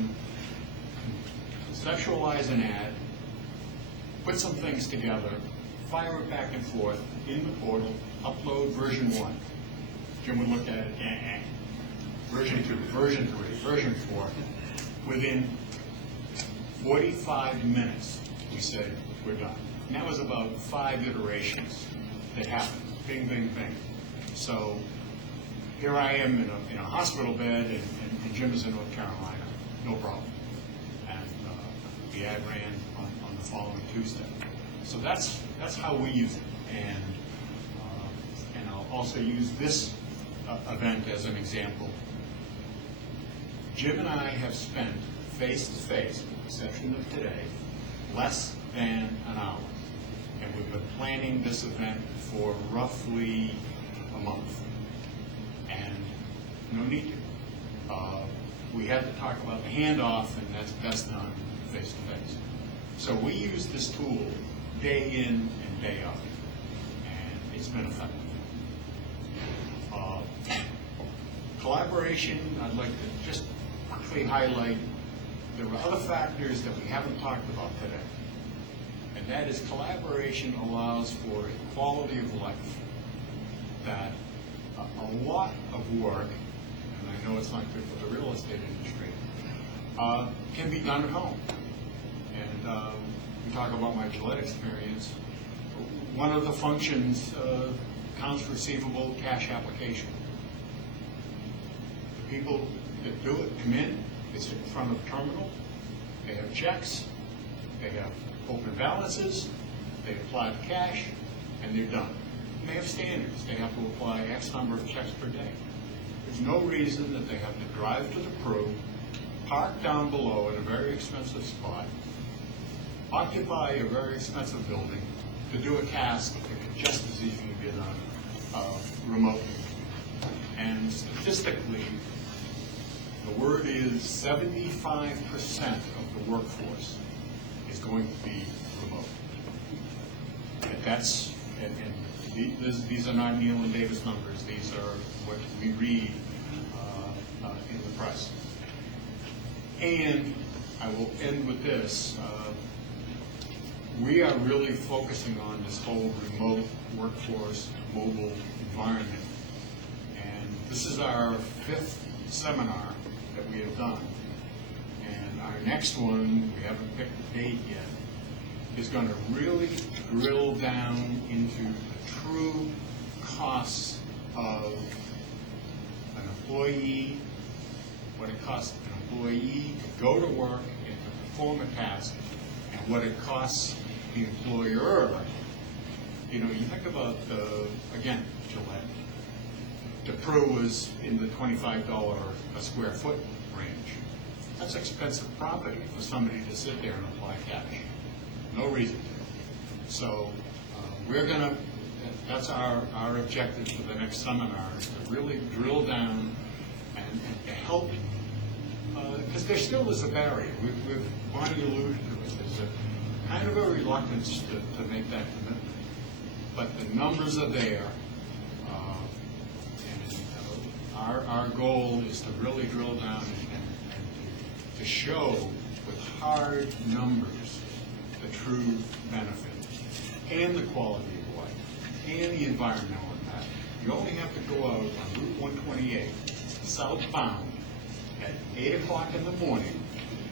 conceptualize an ad, put some things together, fire it back and forth in the portal, upload version 1. Jim would look at it, version 2, version 3, version 4. Within 45 minutes, we said, we're done. And that was about 5 iterations that happened. Bing, bing, bing. So here I am in a hospital bed, and Jim is in North Carolina. No problem. And the ad ran on the following Tuesday. So that's how we use it. And I'll also use this event as an example. Jim and I have spent face-to-face, with the exception of today, less than an hour. And we've been planning this event for roughly a month. And no need to. We had to talk about the handoff, and that's best done face-to-face. So we use this tool day in and day out, and it's been effective. Collaboration, I'd like to just quickly highlight, there are other factors that we haven't talked about today, and that is collaboration allows for a quality of life that a lot of work, and I know it's not good for the real estate industry, can be done at home. And we talk about my Gillette experience. One of the functions, accounts receivable cash application. The people that do it come in, they sit in front of the terminal, they have checks, they have open balances, they apply the cash, and they're done. And they have standards. They have to apply X number of checks per day. There's no reason that they have to drive to the Peru, park down below in a very expensive spot, occupy a very expensive building to do a task that could just as easily be done remotely. And statistically, the word is 75% of the workforce is going to be remote. And these are not Neil and Davis numbers. These are what we read in the press. And I will end with this. We are really focusing on this whole remote workforce, mobile environment. And this is our 5th seminar that we have done. And our next one, we haven't picked the date yet, is going to really drill down into the true costs of an employee, what it costs an employee to go to work and to perform a task, and what it costs the employer. You know, you think about, again, Gillette. DePreau was in the $25 a square foot range. That's expensive property for somebody to sit there and apply cash. No reason to. So we're going to, that's our objective for the next seminar, is to really drill down and to help, because there still is a barrier. Bonnie alluded to it. There's a kind of a reluctance to make that commitment. But the numbers are there. Our goal is to really drill down and to show with hard numbers the true benefit and the quality of life and the environmental impact. You only have to go out on Route 128 southbound at 8 o'clock in the morning,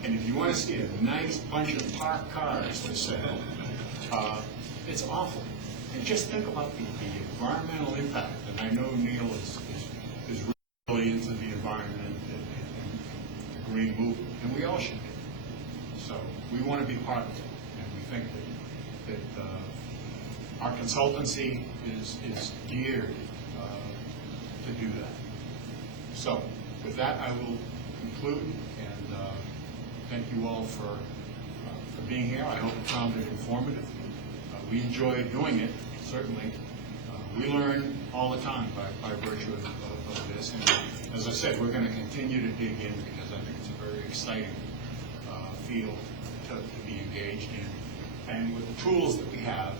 and if you want to see a nice bunch of parked cars for sale, it's awful. And just think about the environmental impact. And I know Neil is really into the environment and the green movement, and we all should be. So we want to be part of it, and we think that our consultancy is geared to do that. So with that, I will conclude, and thank you all for being here. I hope you found it informative. We enjoy doing it, certainly. We learn all the time by virtue of this. And as I said, we're going to continue to dig in because I think it's a very exciting field to be engaged in. And with the tools that we have,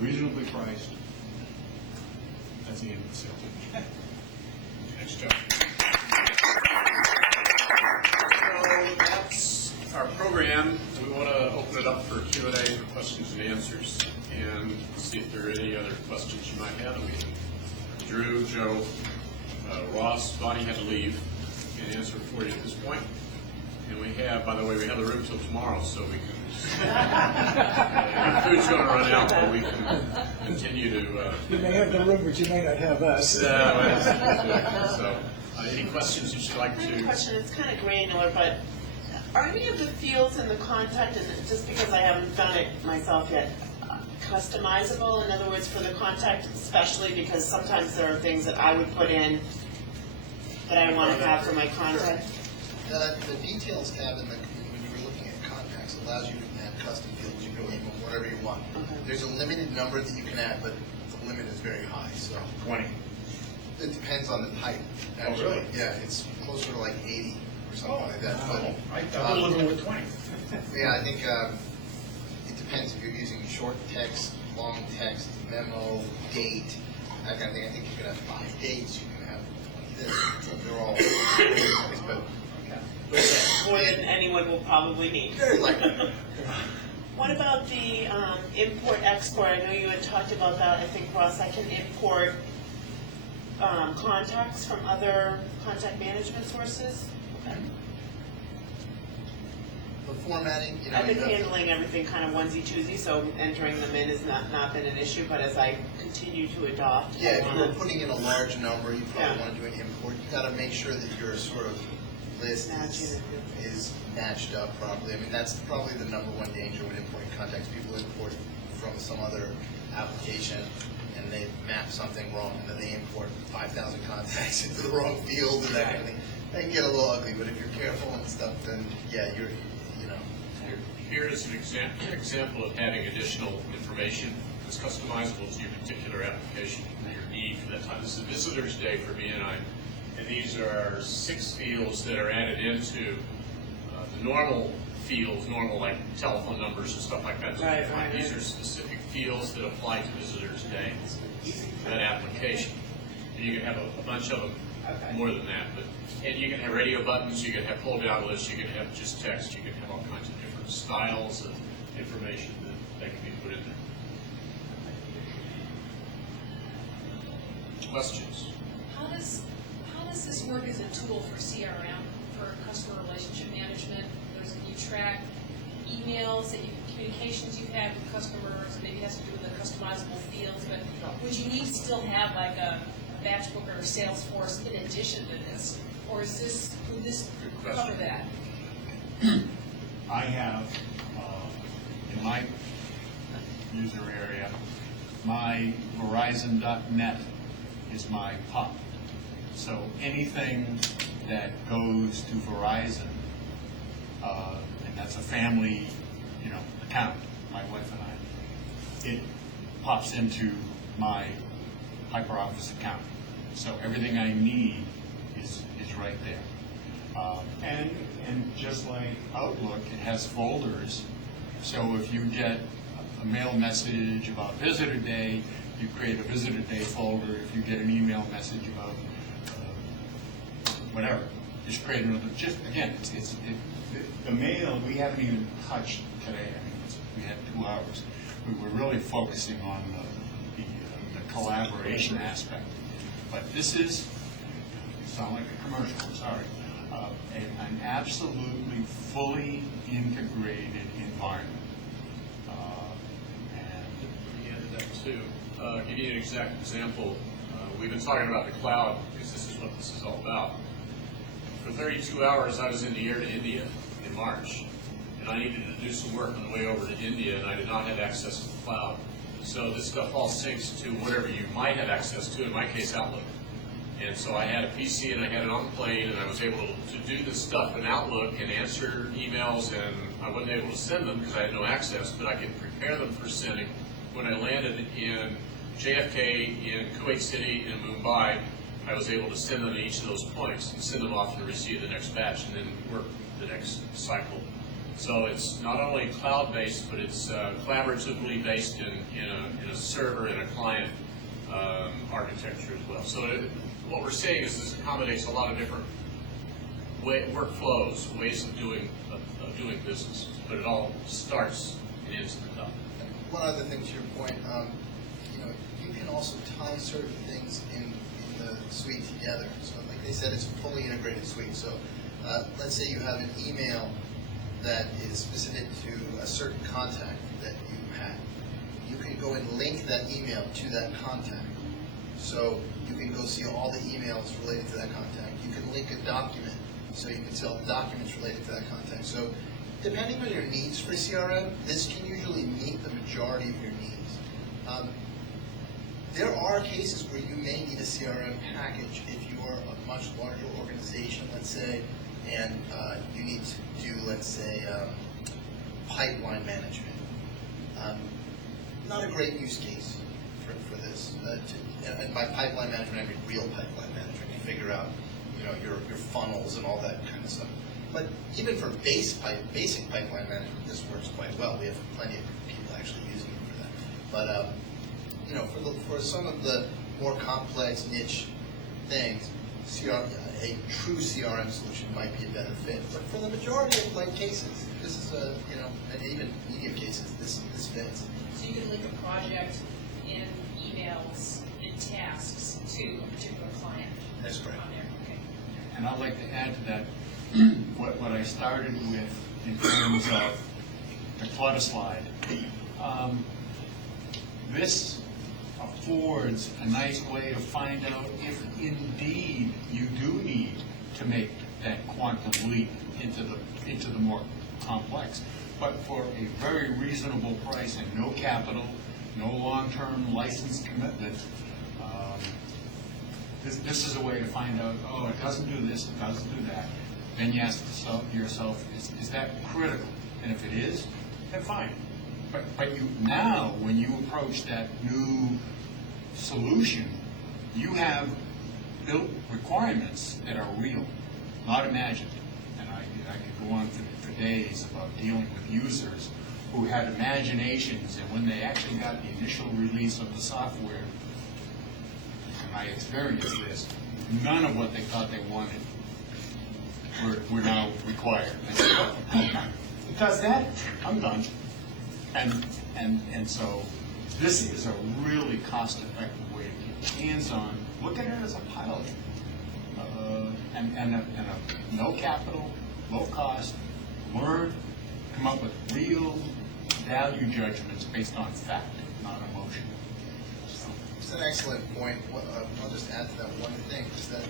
reasonably priced, that's the end of the sales pitch. Next job. So that's our program. We want to open it up for Q&A, for questions and answers, and see if there are any other questions you might have. Drew, Joe, Ross, Bonnie had to leave and answer for you at this point. And we have, by the way, we have the room till tomorrow, so we can. Food's going to run out, but we can continue to. You may have the room, but you may not have us. So, any questions you'd like to? I have a question. It's kind of granular, but are any of the fields in the contact, and just because I haven't done it myself yet, customizable? In other words, for the contact, especially because sometimes there are things that I would put in that I want to have for my contact. The details tab when you were looking at contacts allows you to add custom fields. You can name them whatever you want. Okay. There's a limited number that you can add, but the limit is very high. So 20. It depends on the type. Actually. Oh, really? Yeah, it's closer to like 80 or something like that. Wow. But I was looking with 20. yeah, I think it depends if you're using short text, long text, memo, date, that kind of thing. I think you can have 5 dates. You can have 20 this. So they're all but More than anyone will probably need. very likely. What about the import-export? I know you had talked about that. I think, Ross, I can import contacts from other contact management sources. Okay. The formatting, you know. I've been handling everything kind of onesie-twosie, so entering them in has not been an issue, but as I continue to adopt. Yeah, if you're putting in a large number, you probably want to do an import. You got to make sure that your sort of list is matched up properly. I mean, that's probably the number one danger when importing contacts. People import from some other application and they map something wrong, and then they import 5,000 contacts into the wrong field and that kind of thing. That can get a little ugly, but if you're careful and stuff, then yeah, Here is an example of having additional information that's customizable to your particular application or your need for that time. This is Visitor's Day for BNI, and these are 6 fields that are added into the normal fields, normal like telephone numbers and stuff like that. Right. These are specific fields that apply to Visitor's Day, that application. And you can have a bunch of them, more than that, and you can have radio buttons, you can have pull-down lists, you can have just text, you can have all kinds of different styles of information that can be put in there. Questions? How does this work as a tool for CRM, for customer relationship management? You track emails that you communications you've had with customers, maybe it has to do with the customizable fields, but would you need to still have like a batch book or a Salesforce in addition to this? Or is this, would this cover that? I have, in my user area, my Verizon.net is my POP. So anything that goes to Verizon, and that's a family, account, my wife and I, it pops into my HyperOffice account. So everything I need is right there. And just like Outlook, it has folders. So if you get a mail message about Visitor Day, you create a Visitor Day folder. If you get an email message about whatever, just create another. Just again, the mail we haven't even touched today. I mean, we had 2 hours. We were really focusing on the collaboration aspect. But this is, sound like a commercial, I'm sorry, an absolutely fully integrated environment. To give you an exact example, we've been talking about the cloud because this is what this is all about. For 32 hours, I was in the air to India in March, and I needed to do some work on the way over to India, and I did not have access to the cloud. So this stuff all syncs to whatever you might have access to, in my case, Outlook. And so I had a PC and I had it on the plane, and I was able to do this stuff in Outlook and answer emails, and I wasn't able to send them because I had no access, but I could prepare them for sending. When I landed in JFK, in Kuwait City, in Mumbai, I was able to send them to each of those points and send them off to receive the next batch and then work the next cycle. So it's not only cloud-based, but it's collaboratively based in a server and a client architecture as well. So what we're saying is this accommodates a lot of different workflows, ways of doing business, but it all starts and ends at the top. One other thing to your point, you can also tie certain things in the suite together. So like they said, it's a fully integrated suite. So let's say you have an email that is specific to a certain contact that you have. You can go and link that email to that contact. So you can go see all the emails related to that contact. You can link a document, so you can see all the documents related to that contact. So depending on your needs for CRM, this can usually meet the majority of your needs. There are cases where you may need a CRM package if you are a much larger organization, let's say, and you need to do, let's say, pipeline management. Not a great use case for this. And by pipeline management, I mean real pipeline management. You figure out, your funnels and all that kind of stuff. But even for basic pipeline management, this works quite well. We have plenty of people actually using it for that. But for some of the more complex niche things, a true CRM solution might be a better fit. But for the majority of cases, this is and even medium cases, this fits. So you can link a project in emails and tasks to a particular client. That's correct. On there. Okay. And I'd like to add to that what I started with in terms of the clutter slide. This affords a nice way to find out if indeed you do need to make that quantum leap into the more complex, but for a very reasonable price and no capital, no long-term license commitment. This is a way to find out, oh, it doesn't do this, it doesn't do that. Then you ask yourself, is that critical? And if it is, then fine. But you now, when you approach that new solution, you have built requirements that are real, not imagined. And I could go on for days about dealing with users who had imaginations, and when they actually got the initial release of the software, and I experienced this, none of what they thought they wanted were now required. I said, oh, it does that? I'm done. And so this is a really cost-effective way to keep hands-on. Look at it as a pilot, and a no capital, low cost, learn, come up with real value judgments based on fact, not emotion. So, It's an excellent point. I'll just add to that one thing, is that,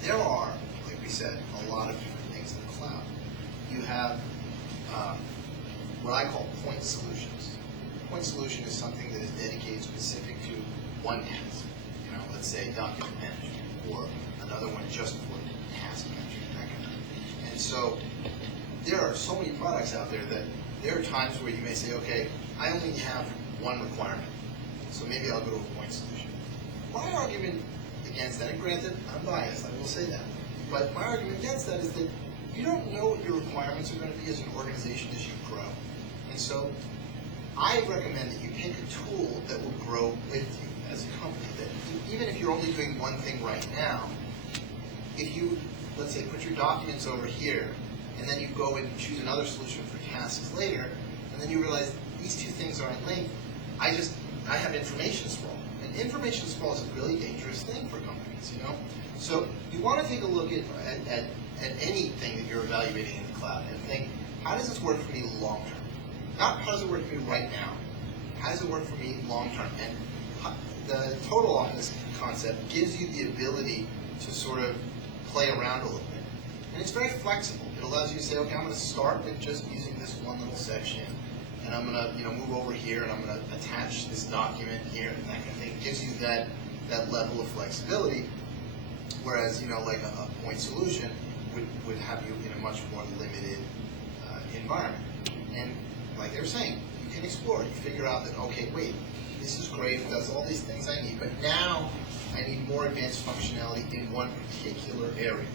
there are, like we said, a lot of different things in the cloud. You have what I call point solutions. Point solution is something that is dedicated specific to one task. Let's say document management, or another one just for task management, that kind of thing. And so there are so many products out there that there are times where you may say, okay, I only have one requirement, so maybe I'll go to a point solution. My argument against that, and granted, I'm biased, I will say that, but my argument against that is that you don't know what your requirements are going to be as an organization as you grow. And so I recommend that you pick a tool that will grow with you as a company. That even if you're only doing one thing right now, if you, let's say, put your documents over here, and then you go and choose another solution for tasks later, and then you realize these two things aren't linked, I have information sprawl. And information sprawl is a really dangerous thing for companies, So you want to take a look at anything that you're evaluating in the cloud and think, how does this work for me long term? Not how does it work for me right now, how does it work for me long term? And the total office concept gives you the ability to sort of play around a little bit. And it's very flexible. It allows you to say, okay, I'm going to start with just using this one little section, and I'm going to move over here, and I'm going to attach this document here, and that kind of thing. It gives you that level of flexibility, whereas like a point solution would have you in a much more limited environment. And like they were saying, you can explore it. You figure out that, okay, wait, this is great, it does all these things I need, but now I need more advanced functionality in one particular area.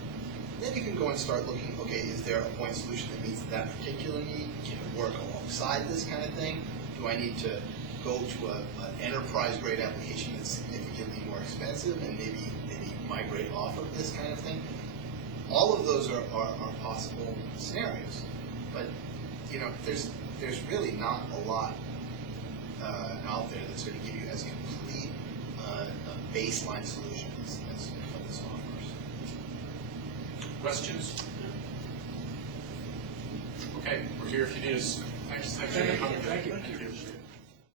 Then you can go and start looking, okay, is there a point solution that meets that particular need? Can it work alongside this kind of thing? Do I need to go to an enterprise-grade application that's significantly more expensive and maybe migrate off of this kind of thing? All of those are possible scenarios. But, there's really not a lot out there that's going to give you as complete a baseline solution as what this offers. Questions? Okay, we're here if you need us. Thanks for coming. Thank you. Thank you.